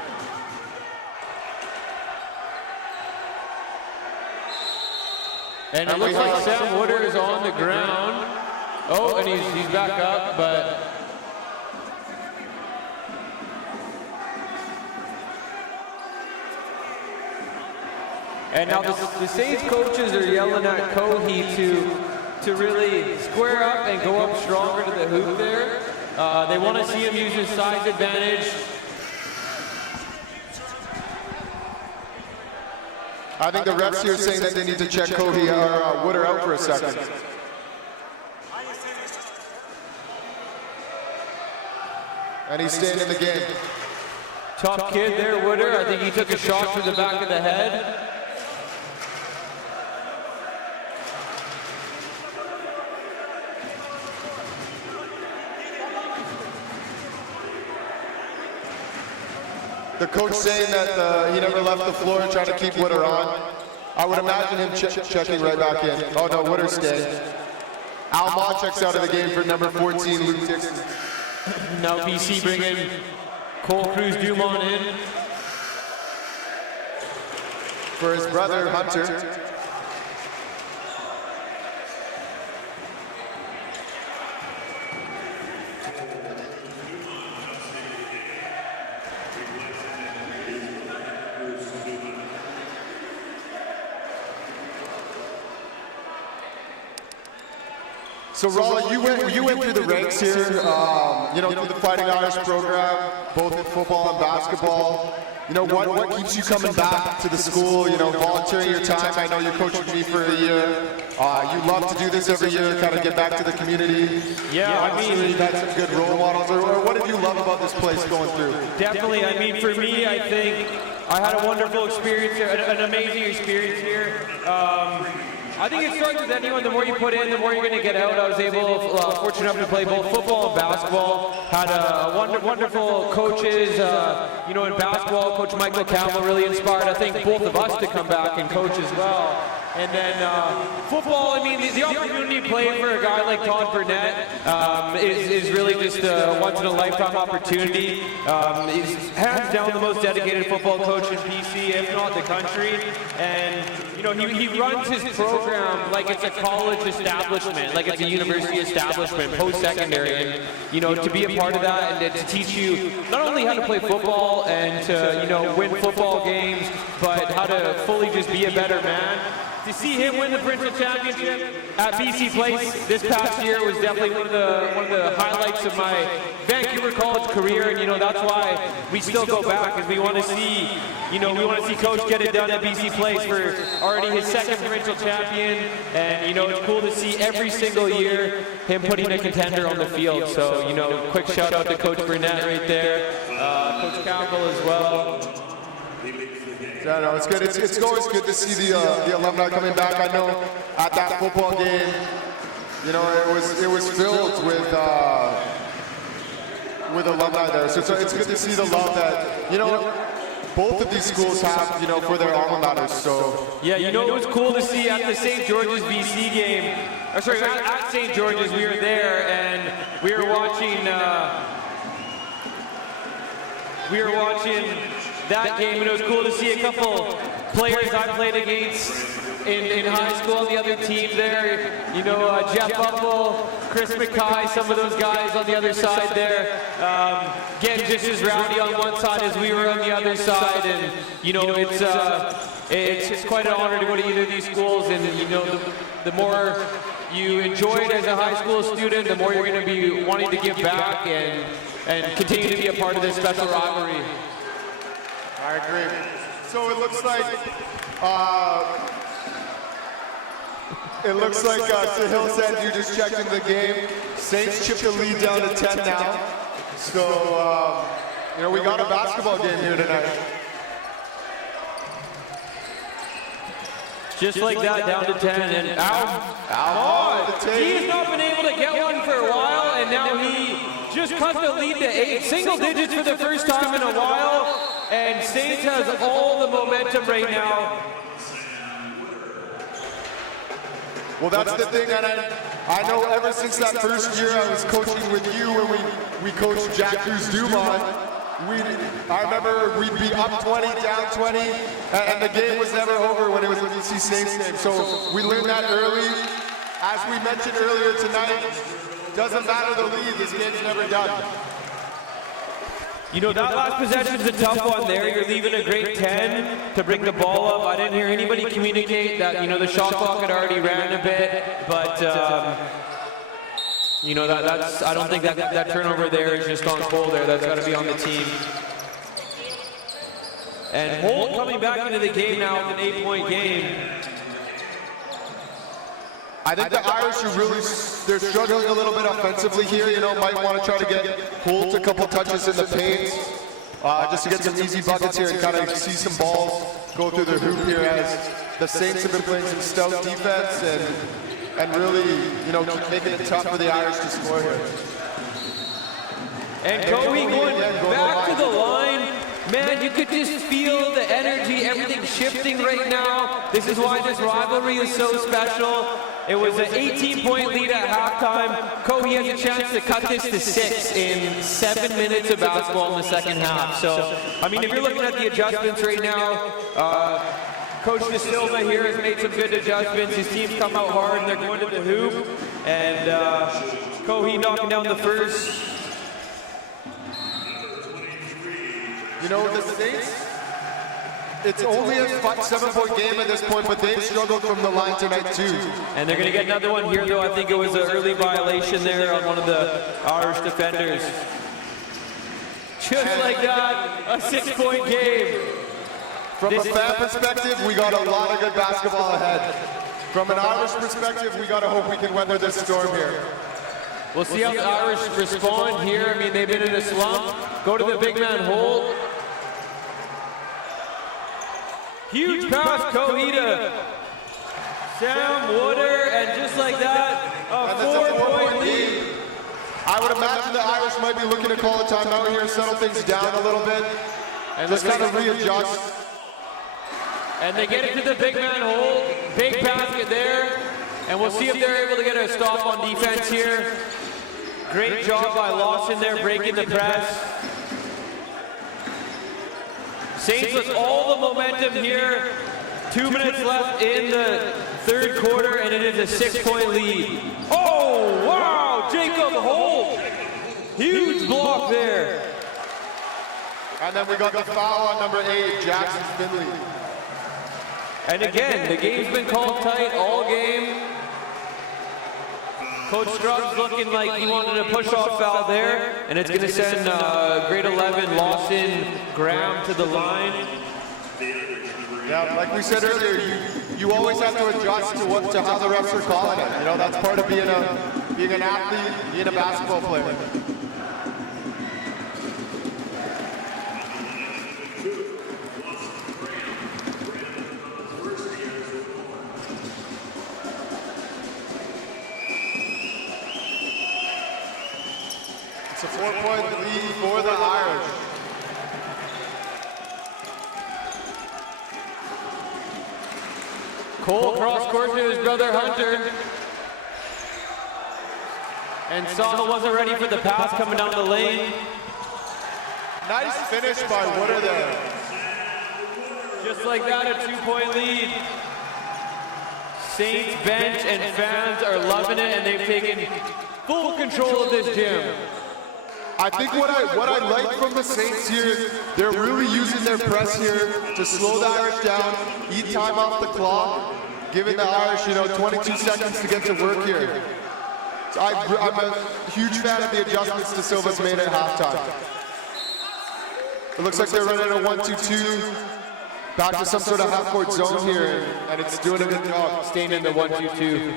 And it looks like Sam Woodard is on the ground. Oh, and he's back up, but... And now the Saints coaches are yelling at Kohi to really square up and go up stronger to the hoop there. They want to see him use his size advantage. I think the refs here are saying that they need to check Kohi or Woodard out for a second. And he's staying in the game. Tough kid there, Woodard. I think he took a shot to the back of the head. the coach saying that he never left the floor trying to keep Witter on. I would imagine him checking right back in. Oh no, Witter's staying. Al Ma checks out of the game for number 14, Luke Dixon. Now BC bringing Cole Cruz-Dumont in. For his brother, Hunter. So Rolla, you went through the ranks here, you know, through the Fighting Irish program, both in football and basketball. You know, what keeps you coming back to the school, you know, volunteering your time? I know you coached me for a year. You love to do this every year, kind of get back to the community. Yeah, I mean, you've had some good role models. Or what did you love about this place going through? Definitely. I mean, for me, I think I had a wonderful experience here, an amazing experience here. I think it starts with anyone. The more you put in, the more you're going to get out. I was fortunate enough to play both football and basketball. Had wonderful coaches. You know, in basketball, Coach Michael Campbell really inspired, I think, both of us to come back and coach as well. And then football, I mean, the opportunity to play for a guy like Todd Burnett is really just a once-in-a-lifetime opportunity. He's hands down the most dedicated football coach in BC, if not the country. And, you know, he runs his program like it's a college establishment, like it's a university establishment, post-secondary. And, you know, to be a part of that and to teach you not only how to play football and to, you know, win football games, but how to fully just be a better man. To see him win the provincial championship at BC Place this past year was definitely one of the highlights of my Vancouver college career, and you know that's why we still go back, because we want to see, you know, we want to see Coach get it done at BC Place for already his second provincial champion, and you know it's cool to see every single year him putting a contender on the field. So you know, quick shout out to Coach Burnett right there, Coach Campbell as well. Yeah, no, it's good. It's always good to see the alumni coming back. I know at that football game, you know, it was filled with alumni there. So it's good to see the love that, you know, both of these schools have, you know, for their alma maters. So yeah, you know, it was cool to see at the St. George's BC game. Or sorry, at St. George's, we were there and we were watching. That game, and it was cool to see a couple players I played against in high school on the other team there. You know, Jeff Buffle, Chris Mackay, some of those guys on the other side there, getting just as rowdy on one side as we were on the other side. And you know, it's quite an honor to go to either of these schools. And you know, the more you enjoy it as a high school student, the more you're going to be wanting to give back and continue to be a part of this special rivalry. I agree. So it looks like Sahil said you just checked into the game. Saints chipped the lead down to 10 now. So you know, we got a basketball game here tonight. Just like that, down to 10, and Al, he has not been able to get one for a while, and now he just cut the lead to 8, single digits for the first time in a while. And Saints has all the momentum right now. Well, that's the thing, and I know ever since that first year I was coaching with you when we coached Jack Cruz-Dumont, I remember we'd be up 20, down 20, and the game was never over when it was a BC Saints game. So we learned that early. As we mentioned earlier tonight, doesn't matter the lead, this game's never done. You know, that last possession's a tough one there. You're leaving a great 10 to bring the ball up. I didn't hear anybody communicate that, you know, the shot clock had already ran a bit, but, you know, that's, I don't think that turnover there is just on Cole there. That's got to be on the team. And Holt coming back into the game now with an 8-point game. I think the Irish are really, they're struggling a little bit offensively here. You know, might want to try to get Holt a couple touches in the paint, just to get some easy buckets here and kind of see some balls go through their hoop here, as the Saints have been playing some stout defense and really, you know, making it tough for the Irish to score here. And Coe going back to the line, Man, you could just feel the energy, everything shifting right now. This is why this rivalry is so special. It was an 18-point lead at halftime. Kohi has a chance to cut this to 6 in 7 minutes of basketball in the second half. So, I mean, if you're looking at the adjustments right now, Coach De Silva here has made some good adjustments. His team's come out hard and they're going to the hoop. And Kohi knocking down the first. You know, the Saints, it's only a 7-point game at this point, but they've struggled from the line tonight too. And they're going to get another one here, though. I think it was an early violation there on one of the Irish defenders. Just like that, a 6-point game. From a fan perspective, we got a lot of good basketball ahead. From an Irish perspective, we got to hope we can weather this storm here. We'll see how the Irish respond here. I mean, they've been in a slump. Go to the big man hold. Huge pass, Kohi to Sam Wooder, and just like that, a 4-point lead. I would imagine the Irish might be looking to call a timeout here, settle things down a little bit, and just kind of readjust. And they get it to the big man hold. Big basket there. And we'll see if they're able to get a stop on defense here. Great job by Lawson there, breaking the press. Saints with all the momentum here. 2 minutes left in the third quarter, and it is a 6-point lead. Oh, wow, Jacob Holt. Huge block there. And then we got the foul on number 8, Jackson Finley. And again, the game's been called tight all game. Coach Scruggs looking like he wanted a push-off foul there, and it's going to send grade 11 Lawson Graham to the line. Yeah, like we said earlier, you always have to adjust to how the refs are calling it. You know, that's part of being an athlete, being a basketball player. It's a 4-point lead for the Irish. Cole cross court to his brother Hunter. And Sahel wasn't ready for the pass coming down the lane. Nice finish by Wooder there. Just like that, a 2-point lead. Saints bench and fans are loving it, and they've taken full control of this gym. I think what I like from the Saints here, they're really using their press here to slow the Irish down, eat time off the clock, giving the Irish, 22 seconds to get to work here. So I'm a huge fan of the adjustments De Silva's made at halftime. It looks like they're running a 1-2-2, back to some sort of half-court zone here, and it's doing a good job staying in the 1-2-2.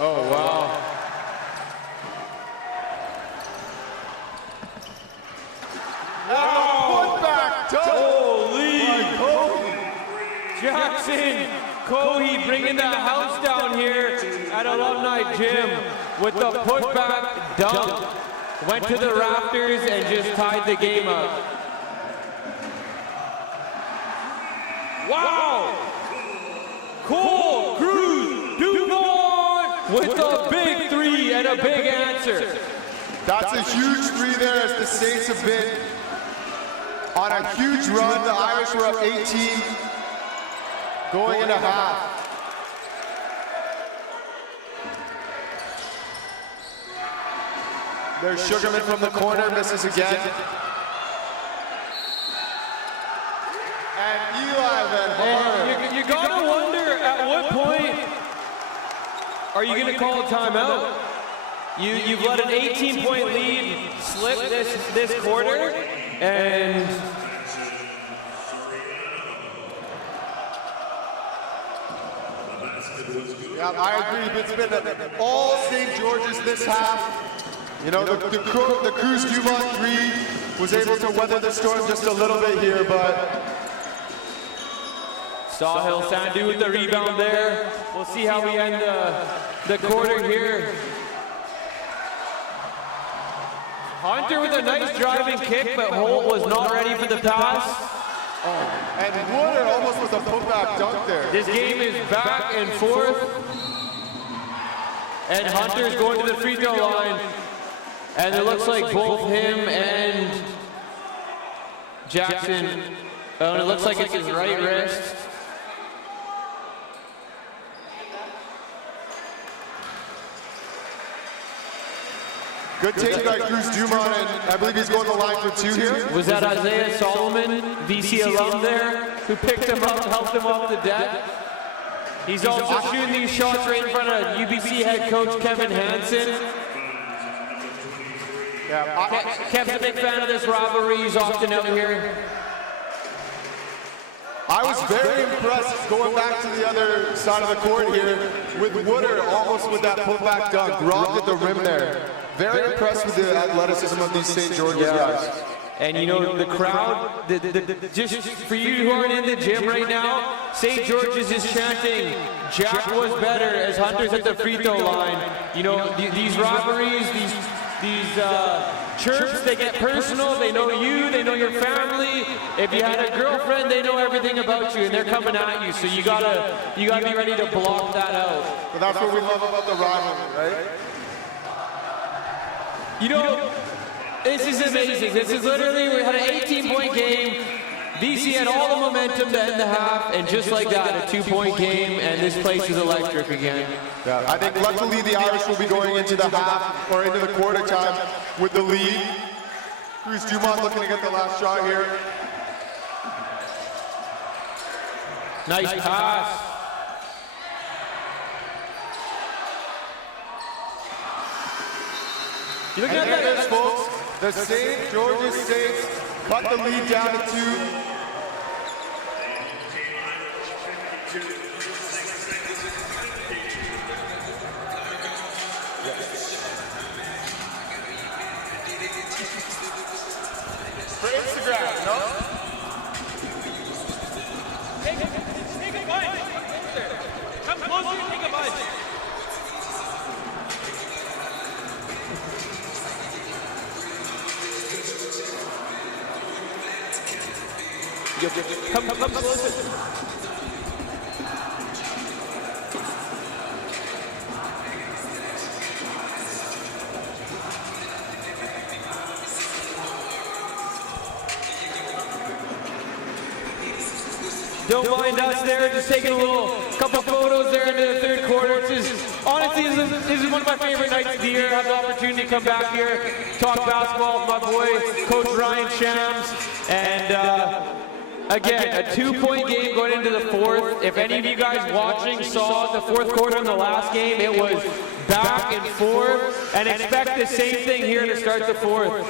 Oh, wow. Oh, back holy! Jackson Kohi bringing the house down here at Alumni Gym with the putback dunk. Went to the rafters and just tied the game up. Wow! Cole Cruz Duvall with a big 3 and a big answer. That's a huge 3 there as the Saints have been on a huge run. The Irish were up 18 going into half. There's Sugarman from the corner, misses again. And Eli Van Horn. You gotta wonder at what point are you gonna call a timeout? You've let an 18-point lead slip this quarter, and yeah, I agree. It's been all St. George's this half. The Cruz Dumont 3 was able to weather the storm just a little bit here, but Sahil Sandhu with the rebound there. We'll see how we end the quarter here. Hunter with a nice driving kick, but Holt was not ready for the pass. And Wood almost with a putback dunk there. This game is back and forth. And Hunter's going to the free throw line. And it looks like both him and Jackson, and it looks like it's his right wrist. Good take by Cruz Dumont, and I believe he's going to the line for two here. Was that Isaiah Solomon, VC alum there, who picked him up, helped him off the deck? He's also shooting these shots right in front of UBC head coach Kevin Hansen. Kevin's a big fan of this rivalry. He's often out here. I was very impressed going back to the other side of the court here with Woodard almost with that putback dunk, robbed at the rim there. Very impressed with the athleticism of these St. George's guys. And you know, the crowd, just for you who aren't in the gym right now, St. George's is chanting, Jack was better as Hunter's at the free throw line. You know, these rivalries, these chirps, they get personal, they know you, they know your family. If you had a girlfriend, they know everything about you and they're coming at you. So you gotta be ready to block that out. But that's what we love about the rivalry, right? You know, this is amazing. This is literally, we had an 18-point game. VC had all the momentum to end the half, and just like that, a 2-point game, and this place is electric again. Yeah, I think luckily the Irish will be going into the half, or into the quarter time with the lead. Cruz Dumont looking to get the last shot here. Nice pass. You look at this, folks. The St. George's Saints cut the lead down to 2. For Instagram, no? Take a bite. Come closer and take a bite. Come closer. Don't mind us there, just taking a couple photos there into the third quarter. Honestly, this is one of my favorite nights of the year. I have the opportunity to come back here, talk basketball with my boy, Coach Ryan Shams, and again, a 2-point game going into the fourth. If any of you guys watching saw the fourth quarter in the last game, it was back and forth, and expect the same thing here to start the fourth.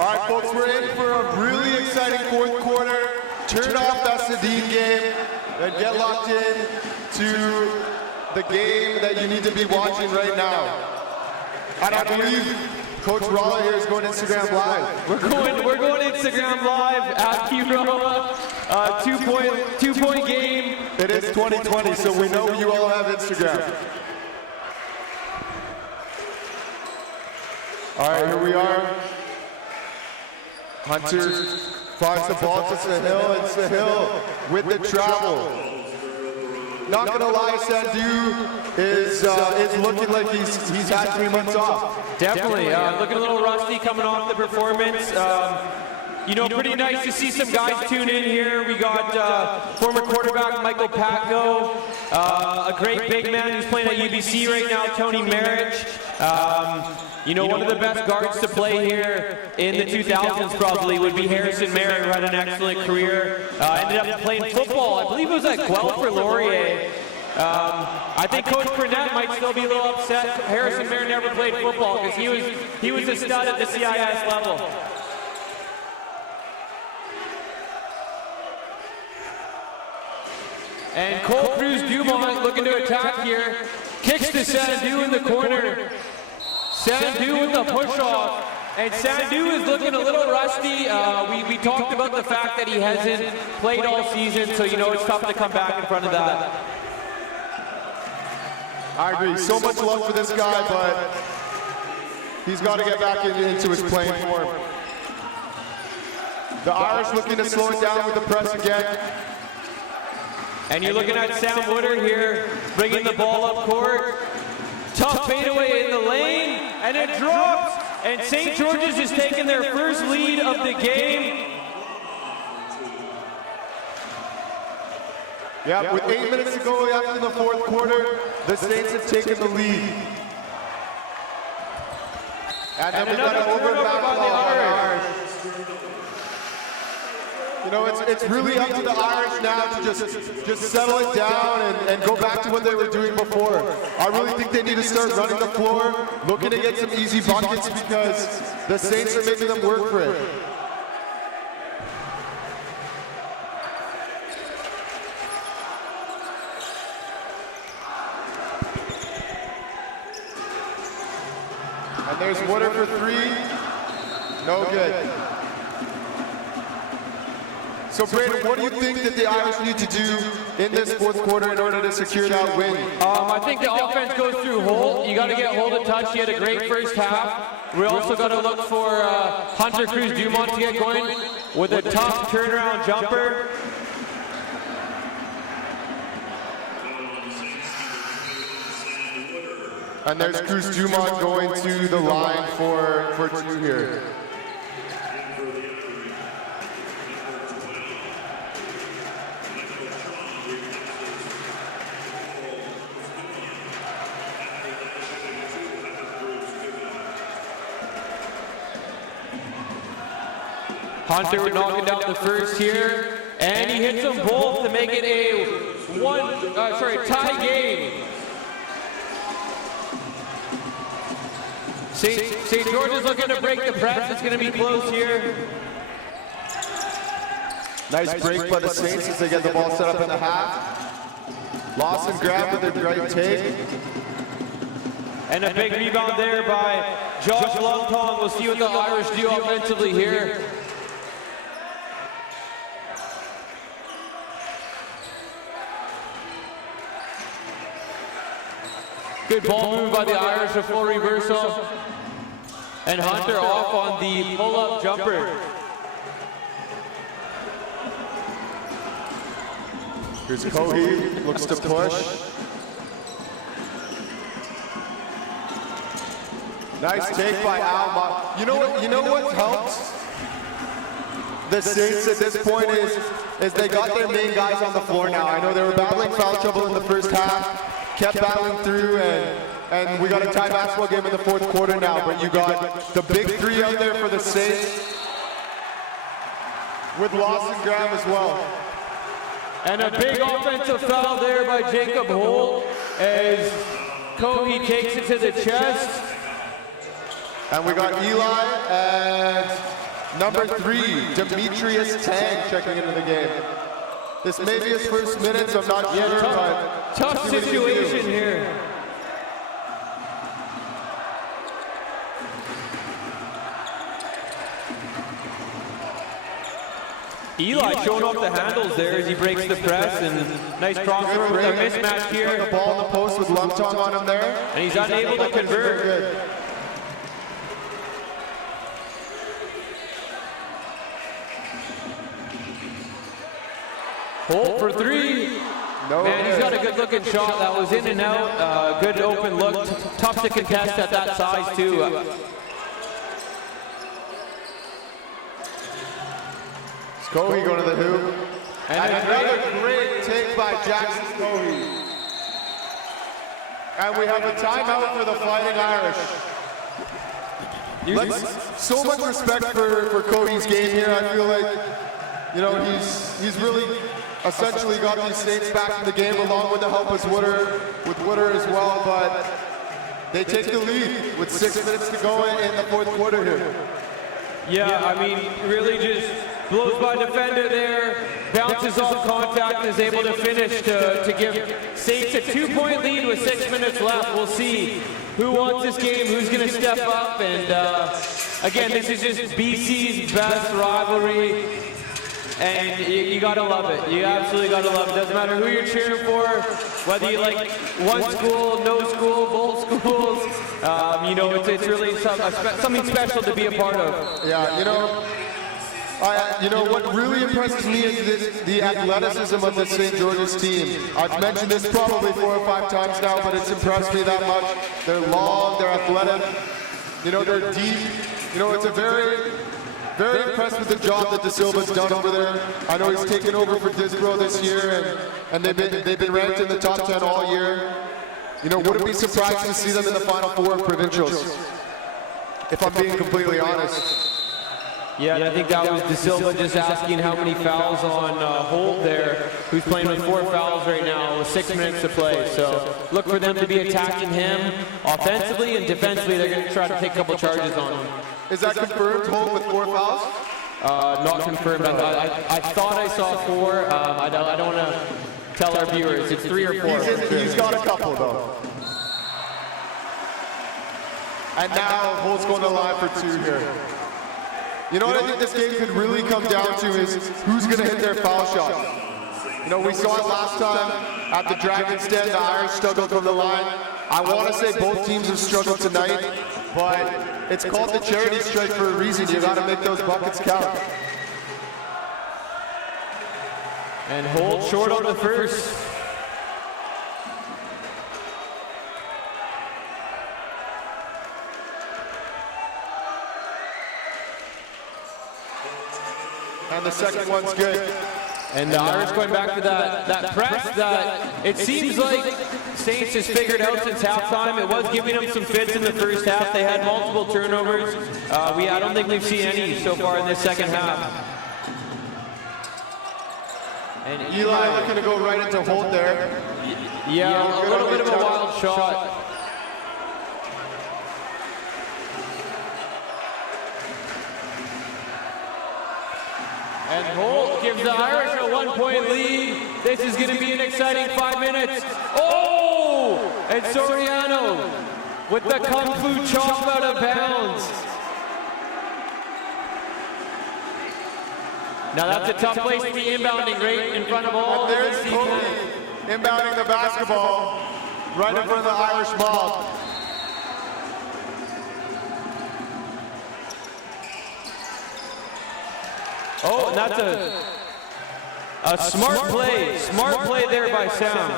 All right, folks, we're in for a really exciting fourth quarter. Turn off that Sedin game and get locked in to the game that you need to be watching right now. And I believe Coach Rolla here is going Instagram Live. We're going Instagram Live at Q-Rolla. Two-point game. It is 2020, so we know you all have Instagram. All right, here we are. Hunter finds the ball to Sahil, and Sahil with the travel. Not gonna lie, Sandhu is looking like he's had 3 months off. Definitely, looking a little rusty coming off the performance. You know, pretty nice to see some guys tune in here. We got former quarterback Michael Patko, a great big man who's playing at UBC right now, Tony Marich. You know, one of the best guards to play here in the 2000s probably would be Harrison Merritt, who had an excellent career. Ended up playing football. I believe it was at Guelph or Laurier. I think Coach Burnett might still be a little upset. Harrison Merritt never played football because he was a stud at the CIS level. And Cole Cruz Dumont looking to attack here. Kicks to Sandhu in the corner. Sandhu with the push-off. And Sandhu is looking a little rusty. We talked about the fact that he hasn't played all season, so you know it's tough to come back in front of that. I agree. So much love for this guy, but he's got to get back into his playing form. The Irish looking to slow it down with the press again. And you're looking at Sam Woodard here, bringing the ball up court. Tough fadeaway in the lane, and it drops. And St. George's has taken their first lead of the game. Yeah, with 8 minutes to go after the fourth quarter, the Saints have taken the lead. And then we got an overlap by the Irish. You know, it's really up to the Irish now to just settle it down and go back to what they were doing before. I really think they need to start running the floor, looking to get some easy buckets because the Saints are making them work for it. And there's Woodard for three. No good. So, Brandon, what do you think that the Irish need to do in this fourth quarter in order to secure that win? I think the offense goes through Holt. You got to get Holt a touch. He had a great first half. We also got to look for Hunter Cruz Dumont to get going with a tough turnaround jumper. And there's Cruz Dumont going to the line for two here. Hunter knocking down the first here, and he hits them both to make it a tie game. St. George is looking to break the press. It's going to be close here. Nice break by the Saints as they get the ball set up in the half. Lawson grabbed with a great take. And a big rebound there by Josh Longtong. We'll see what the Irish do offensively here. Good ball move by the Irish, a full reversal. And Hunter off on the pull-up jumper. Here's Cohee, looks to push. Nice take by Alma. You know what helps the Saints at this point is they got their main guys on the floor now. I know they were battling foul trouble in the first half. Kept battling through, and we got a tie basketball game in the fourth quarter now, but you got the big three out there for the Saints with Lawson Graham as well. And a big offensive foul there by Jacob Holt as Cohee takes it to the chest. And we got Eli and number 3, Demetrius Tang checking into the game. This may be his first minutes, I'm not sure. Tough situation here. Eli showing off the handles there as he breaks the press, and nice crossover with a mismatch here. The ball in the post with Longtong on him there. And he's unable to convert. Holt for three. Man, he's got a good looking shot. That was in and out. Good open look. Tough to contest at that size too. Cohee going to the hoop. And another great take by Jackson Cohee. And we have a timeout for the Fighting Irish. So much respect for Cohee's game here. I feel like, you know, he's really essentially got these Saints back in the game along with the help of Woodard as well, but they take the lead with 6 minutes to go in the fourth quarter here. Yeah, I mean, really just blows by defender there, bounces off contact, and is able to finish to give Saints a 2-point lead with 6 minutes left. We'll see who wants this game, who's going to step up, and Again, this is just BC's best rivalry, and you gotta love it. You absolutely gotta love it. Doesn't matter who you're cheering for, whether you like one school, no school, both schools. You know, it's really something special to be a part of. Yeah, you know what really impresses me is the athleticism of the St. George's team. I've mentioned this probably 4 or 5 times now, but it's impressed me that much. They're long, they're athletic, you know, they're deep. You know, it's a very impressed with the job that De Silva's done over there. I know he's taken over for Disbro this year, and they've been ranked in the top 10 all year. You know, wouldn't be surprised to see them in the Final Four of provincials, if I'm being completely honest. Yeah, and I think that was De Silva just asking how many fouls on Holt there, who's playing with 4 fouls right now with 6 minutes to play. So look for them to be attacking him offensively, and defensively they're going to try to take a couple charges on him. Is that confirmed, Holt with 4 fouls? Not confirmed. I thought I saw 4. I don't want to tell our viewers. It's 3 or 4. He's got a couple, though. And now Holt's going to the line for 2 here. You know what I think this game could really come down to is who's going to hit their foul shot. You know, we saw it last time at the Dragon's Den. The Irish struggled from the line. I want to say both teams have struggled tonight, but it's called the charity strike for a reason. You got to make those buckets count. And Holt short on the first. And the second one's good. And the Irish going back to that press that it seems like Saints has figured out since halftime. It was giving them some fits in the first half. They had multiple turnovers. I don't think we've seen any so far in this second half. And Eli looking to go right into Holt there. Yeah, a little bit of a wild shot. And Holt gives the Irish a 1-point lead. This is going to be an exciting 5 minutes. Oh! And Soriano with the Kung Fu chop out of bounds. Now that's a tough place to be inbounding right in front of all. And there's Kobe inbounding the basketball right in front of the Irish mob. Oh, and that's a smart play. Smart play there by Sound.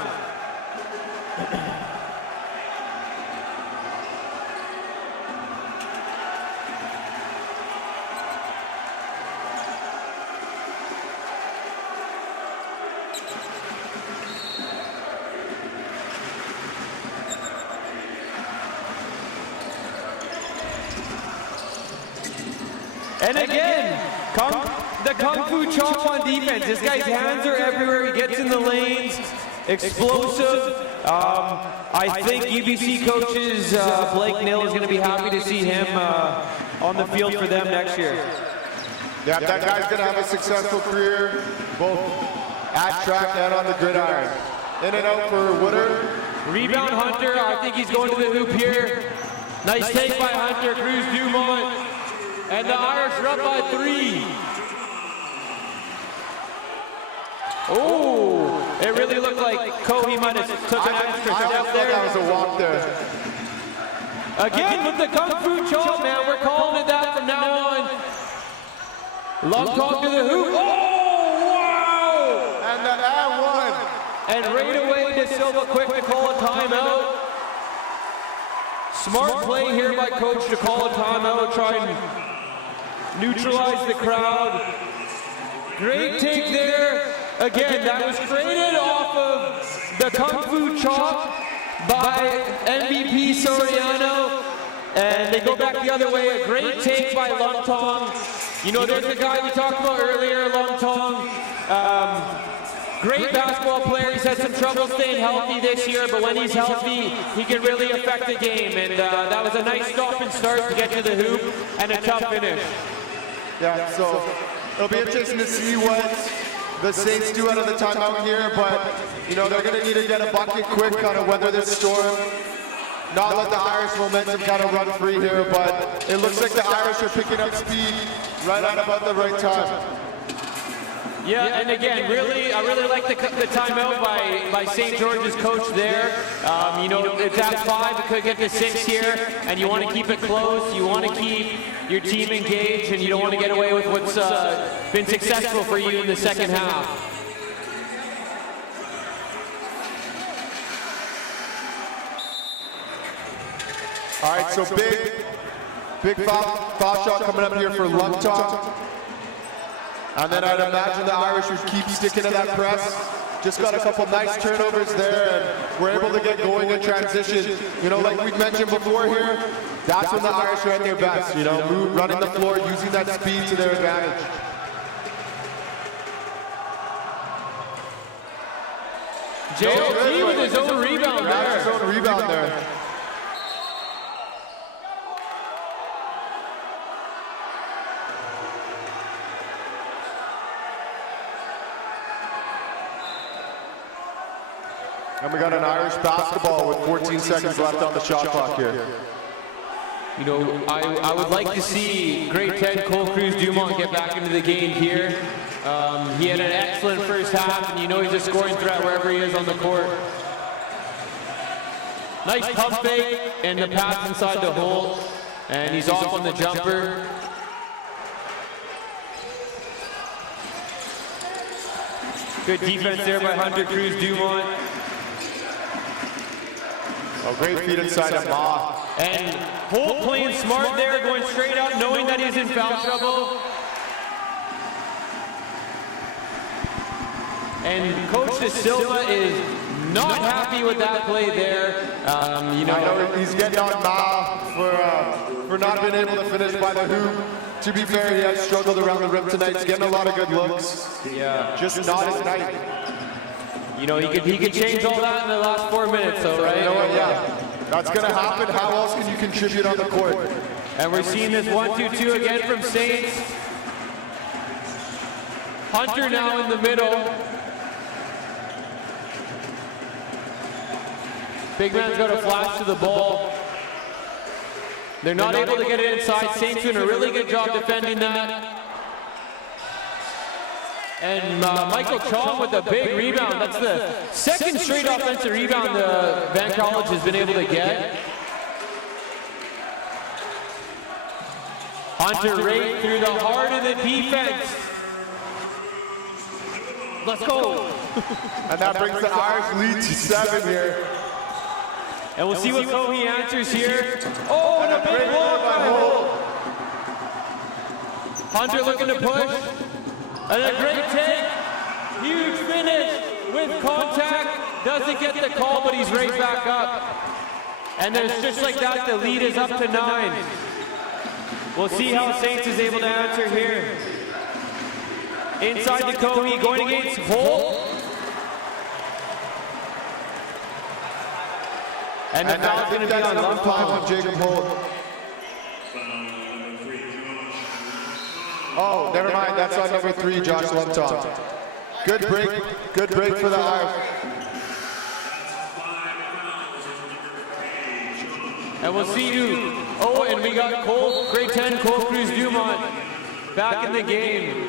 And again, the Kung Fu chop on defense. This guy's hands are everywhere. He gets in the lanes. Explosive. I think UBC coaches Blake Nill is going to be happy to see him on the field for them next year. Yeah, that guy's going to have a successful career, both at track and on the gridiron. In and out for Woodard. Rebound Hunter. I think he's going to the hoop here. Nice take by Hunter. Cruz Dumont. And the Irish are up by 3. Oh, it really looked like Kobe might have took an extra step there. That was a walk there. Again with the Kung Fu chop, man. We're calling it that from now on. Long talk to the hoop. Oh, wow! And the And right away, De Silva quick to call a timeout. Smart play here by coach to call a timeout, try and neutralize the crowd. Great take there. Again, that was traded off of the Kung Fu chop by MVP Soriano. And they go back the other way. A great take by Lung Tong. You know, there's the guy we talked about earlier, Lung Tong. Great basketball player. He's had some trouble staying healthy this year, but when he's healthy, he can really affect the game. And that was a nice stop and start to get to the hoop and a tough finish. Yeah, so it'll be interesting to see what the Saints do out of the timeout here, but, you know, they're going to need to get a bucket quick, kind of weather this storm. not let the Irish momentum kind of run free here, but it looks like the Irish are picking up speed right at about the right time. Yeah, and again, I really like the timeout by St. George's coach there. You know, it's at 5, it could get to 6 here, and you want to keep it close. You want to keep your team engaged, and you don't want to get away with what's been successful for you in the second half. All right, so big foul shot coming up here for Lumpton. And then I'd imagine the Irish would keep sticking to that press. Just got a couple nice turnovers there, and we're able to get going in transition. You know, like we mentioned before here, that's when the Irish are at their best, you know, running the floor, using that speed to their advantage. JLT with his own rebound there. His own rebound there. And we got an Irish basketball with 14 seconds left on the shot clock here. You know, I would like to see grade 10 Cole Cruz Dumont get back into the game here. He had an excellent first half, and you know he's a scoring threat wherever he is on the court. Nice pump fake and the pass inside the hole, and he's off on the jumper. Good defense there by Hunter Cruz Dumont. Oh, great feed inside of Ma. And Holt playing smart there, going straight up, knowing that he's in foul trouble. And Coach De Silva is not happy with that play there. You know, I know he's getting on Ma for not being able to finish by the hoop. To be fair, he has struggled around the rim tonight. He's getting a lot of good looks. Yeah, just not his night. You know, he could change all that in the last 4 minutes, though, right? You know what, yeah. That's going to happen. How else can you contribute on the court? And we're seeing this 1-2-2 again from Saints. Hunter now in the middle. Big man's got a flash to the ball. They're not able to get it inside. Saints doing a really good job defending that. And Michael Chong with a big rebound. That's the second straight offensive rebound Van College has been able to get. Hunter right through the heart of the defense. Let's go. And that brings the Irish lead to 7 here. And we'll see what Kobe answers here. Oh, and a big block by Holt. Hunter looking to push. And a great take. Huge finish with contact. Doesn't get the call, but he's right back up. And then just like that, the lead is up to 9. We'll see how Saints is able to answer here. Inside to Kobe, going against Holt. And the foul's going to be on Lumpton. Jacob Holt. Oh, never mind. That's on number 3, Josh Lumpton. Good break for the Irish. And we'll see who. Oh, and we got grade 10 Cole Cruz Dumont back in the game.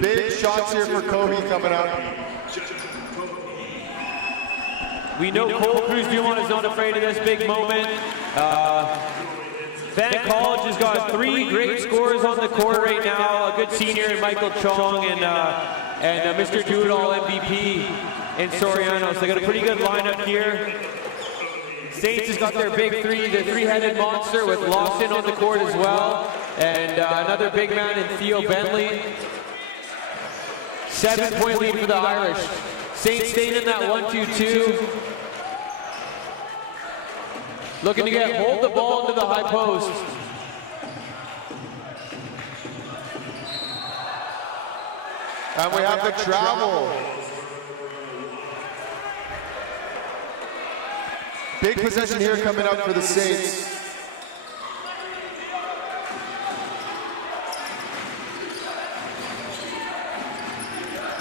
Big shots here for Kobe coming up. We know Cole Cruz Dumont is not afraid of this big moment. Van College has got 3 great scorers on the court right now. A good senior in Michael Chong and Mr. Do-It-All MVP in Soriano. So they got a pretty good lineup here. Saints has got their big 3, the 3-headed monster with Lawson on the court as well. And another big man in Theo Bentley. 7-point lead for the Irish. Saints staying in that 1-2-2. Looking to hold the ball into the high post. And we have the travel. Big possession here coming up for the Saints.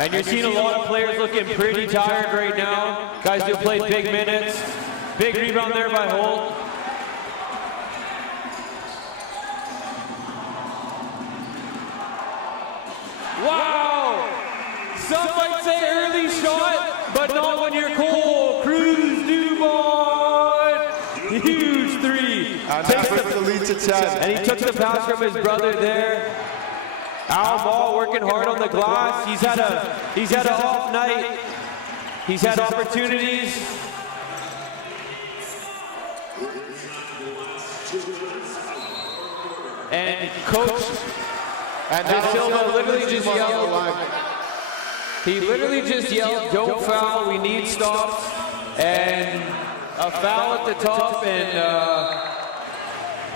And you're seeing a lot of players looking pretty tired right now. Guys who played big minutes. Big rebound there by Holt. Wow! Some might say early shot, but not when you're Cole. Cruz Dumont! Huge three. And that brings the lead to 10. And he took the pass from his brother there. Al Ball working hard on the glass. He's had an off night. He's had opportunities. And Coach Silva literally just yelled. He literally just yelled, "Don't foul. We need stops." And a foul at the top, and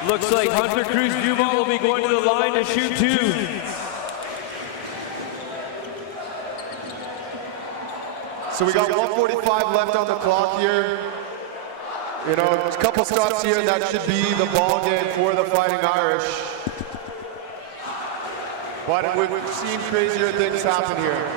looks like Hunter Cruz Dumont will be going to the line to shoot two. So we got 1:45 left on the clock here. You know, a couple stops here, and that should be the ball game for the Fighting Irish. But we've seen crazier things happen here.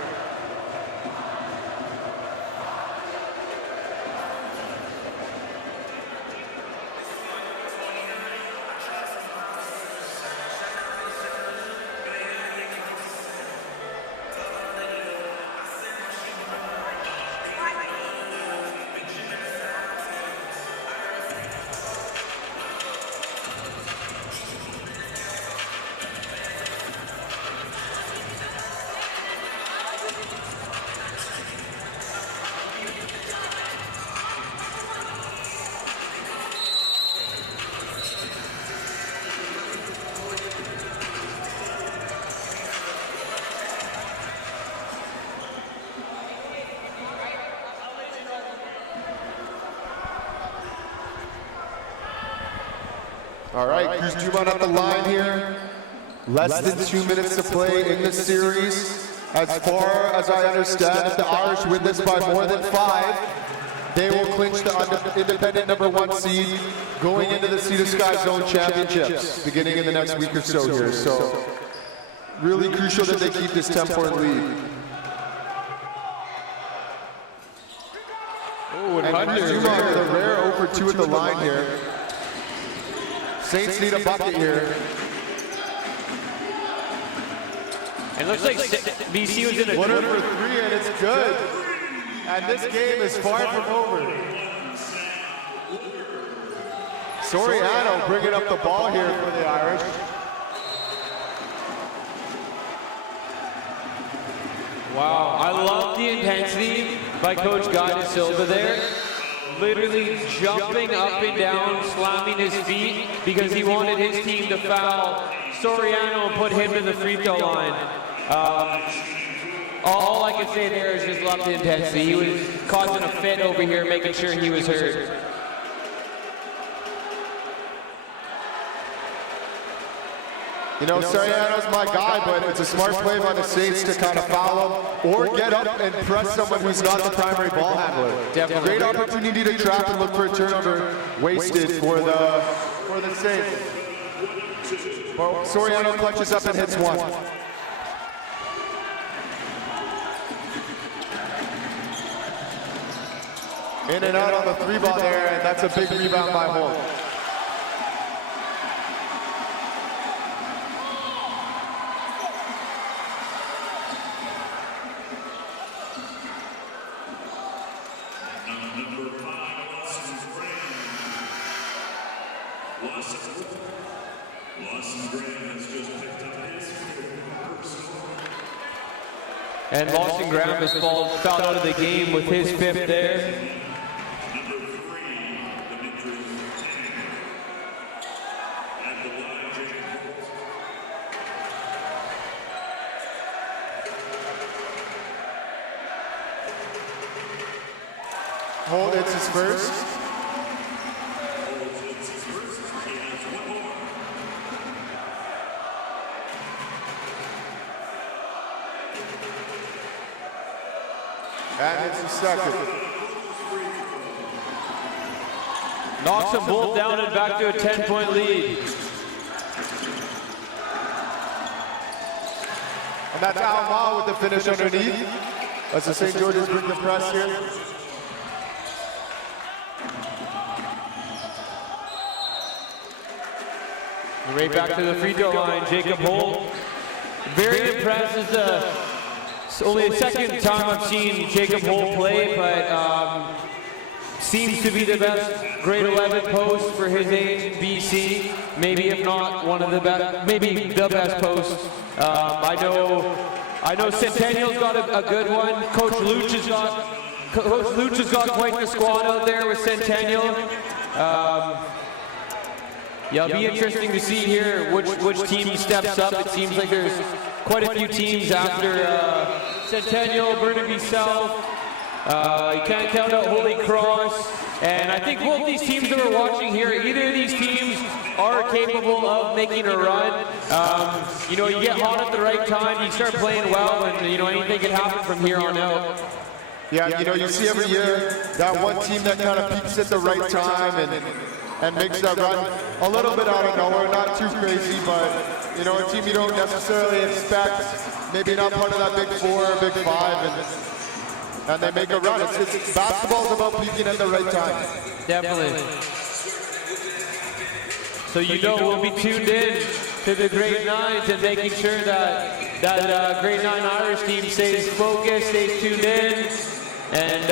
All right, Cruz Dumont at the line here. Less than 2 minutes to play in the series. As far as I understand, if the Irish win this by more than 5, they will clinch the independent #1 seed going into the Sea to Sky Zone Championships beginning in the next week or so here. So really crucial that they keep this 10-point lead. Oh, and Cruz Dumont with a rare over 2 at the line here. Saints need a bucket here. It looks like BC was in a Winner for 3, and it's good. And this game is far from over. Soriano bringing up the ball here for the Irish. Wow, I love the intensity by Coach Guy Silva there. Literally jumping up and down, slamming his feet because he wanted his team to foul Soriano and put him to the free throw line. All I can say there is just love the intensity. He was causing a fit over here, making sure he was heard. You know, Soriano's my guy, but it's a smart play by the Saints to kind of foul him or get up and press someone who's not the primary ball handler. Definitely. Great opportunity to trap and look for a turnover wasted for the Saints. Well, Soriano clutches up and hits one. In and out on the 3-ball there, and that's a big rebound by Holt. And Lawson Graham has fouled out of the game with his 5th there. Holt hits his first. And it's the second. Knocks them both down and back to a 10-point lead. And that's Al Ma with the finish underneath. As the St. George's bring the press here. Right back to the free throw line, Jacob Holt. Very impressed. It's only the second time I've seen Jacob Holt play, but seems to be the best grade 11 post for his age in BC. Maybe if not one of the best, maybe the best post. I know Centennial's got a good one. Coach Luch has got quite the squad out there with Centennial. Yeah, it'll be interesting to see here which team steps up. It seems like there's quite a few teams after Centennial, Burnaby South. You can't count out Holy Cross. And I think both these teams that we're watching here, either of these teams are capable of making a run. You know, you get hot at the right time, you start playing well, and you know, anything can happen from here on out. Yeah, you know, you see every year that one team that kind of peaks at the right time and makes that run a little bit out of nowhere, not too crazy, but you know, a team you don't necessarily expect, maybe not part of that Big Four or Big Five, and they make a run. It's basketball's about peaking at the right time. Definitely. So you know we'll be tuned in to the grade 9s and making sure that grade 9 Irish team stays focused, stays tuned in. And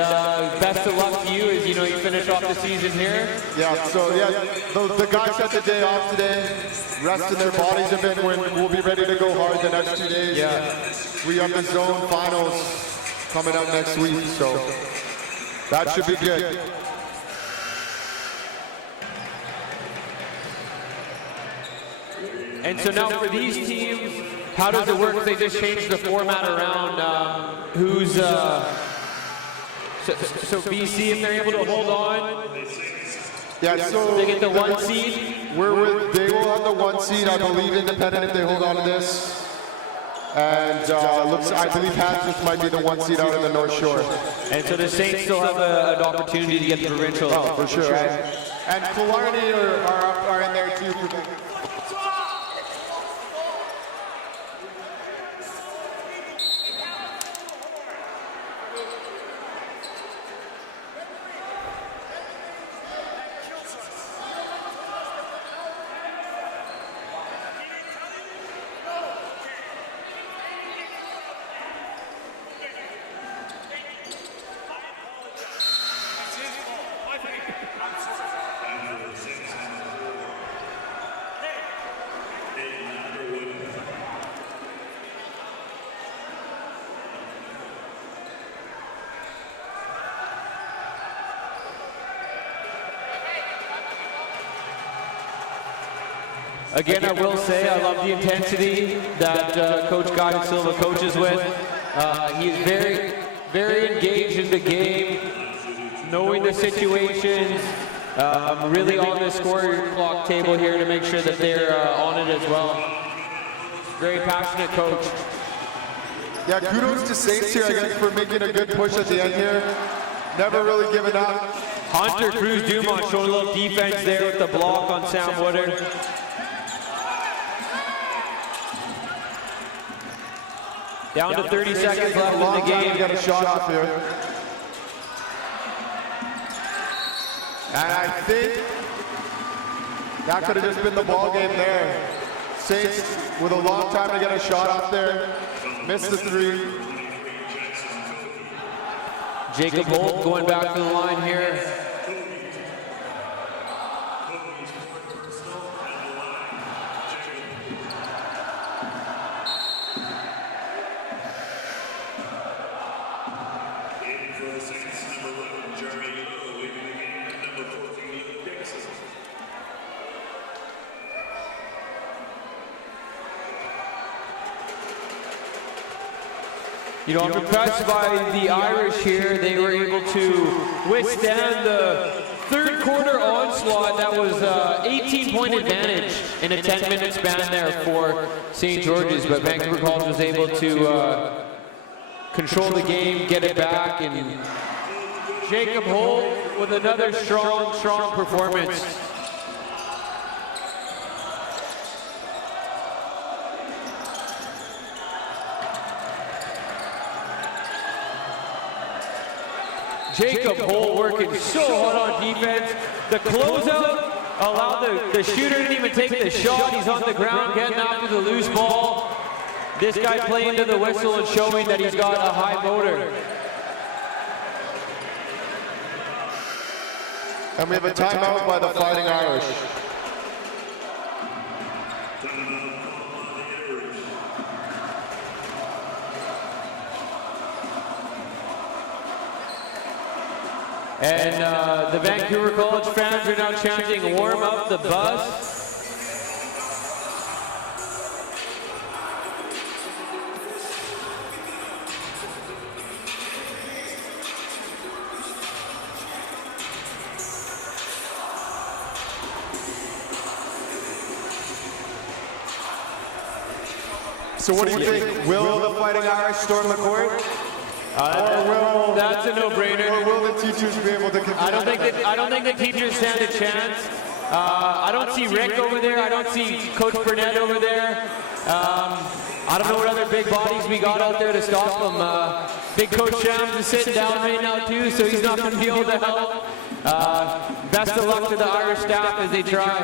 best of luck to you as you know you finish off the season here. Yeah, so yeah, the guys had the day off today, resting their bodies a bit. We'll be ready to go hard the next 2 days. Yeah. We have the zone finals coming up next week, so that should be good. And so now for these teams, how does it work? They just changed the format around who's So BC, if they're able to hold on, yeah, so they get the 1 seed. They will have the 1 seed, I believe, independent if they hold on to this. And I believe Hadsmith might be the 1 seed out in the North Shore. And so the Saints still have an opportunity to get the provincial. Oh, for sure. And Killarney are in there too. Again, I will say I love the intensity that Coach Guy Silva coaches with. He's very, very engaged in the game, knowing the situations, really on the score clock table here to make sure that they're on it as well. Very passionate coach. Yeah, kudos to Saints here, I guess, for making a good push at the end here. Never really giving up. Hunter Cruz Dumont showing a little defense there with the block on Sam Woodard. Down to 30 seconds left in the game. We got a shot off here. And I think that could have just been the ball game there. Saints with a long time to get a shot off there. Missed the three. Jacob Holt going back to the line here. You know, I'm impressed by the Irish here. They were able to withstand the third quarter onslaught. That was 18-point advantage in a 10-minute span there for St. George's, but Vancouver College was able to control the game, get it back, and Jacob Holt with another strong performance. Jacob Holt working so hard on defense. The closeout allowed the shooter didn't even take the shot. He's on the ground getting after the loose ball. This guy playing to the whistle and showing that he's got a high motor. And we have a timeout by the Fighting Irish. And the Vancouver College fans are now chanting, "Warm up the bus." So what do you think? Will the Fighting Irish storm the court? That's a no-brainer. Or will the teachers be able to compete? I don't think the teachers stand a chance. I don't see Rick over there. I don't see Coach Burnett over there. I don't know what other big bodies we got out there to stop them. Big Coach Shams is sitting down right now too, so he's not going to be able to help. Best of luck to the Irish staff as they try.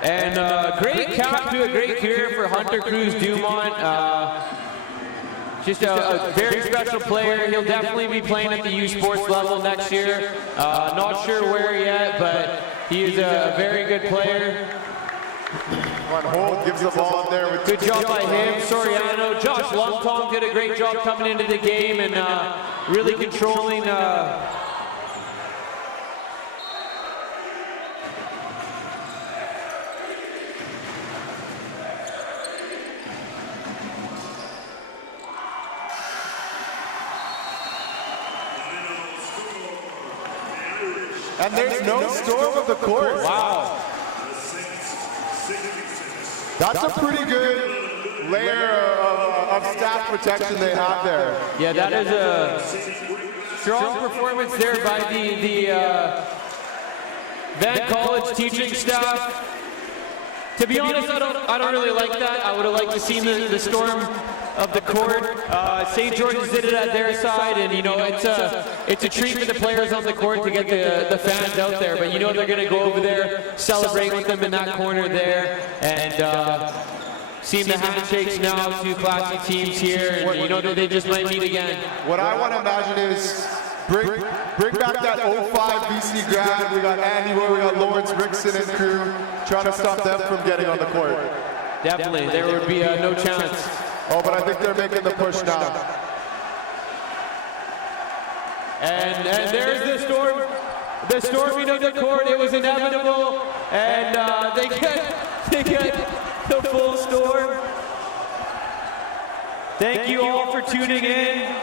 And great cap to a great career for Hunter Cruz Dumont. Just a very special player. He'll definitely be playing at the U Sports level next year. Not sure where yet, but he is a very good player. Holt gives the ball in there. Good job by him. Soriano. Josh Longtong did a great job coming into the game and really controlling and there's no storm of the court. Wow. That's a pretty good layer of staff protection they have there. Yeah, that is a strong performance there by the Van College teaching staff. To be honest, I don't really like that. I would have liked to see the storm of the court. St. George's did it at their side, and you know it's a treat for the players on the court to get the fans out there. But you know they're going to go over there, celebrate with them in that corner there, and seeing the handshakes now. Two classy teams here, and you know that they just might meet again. What I want to imagine is bring back that 05 BC grad. We got Andy Wood, we got Lawrence Rickson and crew trying to stop them from getting on the court. Definitely, there would be no chance. Oh, but I think they're making the push now. And there's the storm. The storming of the court. It was inevitable, and they get the full storm. Thank you all for tuning in.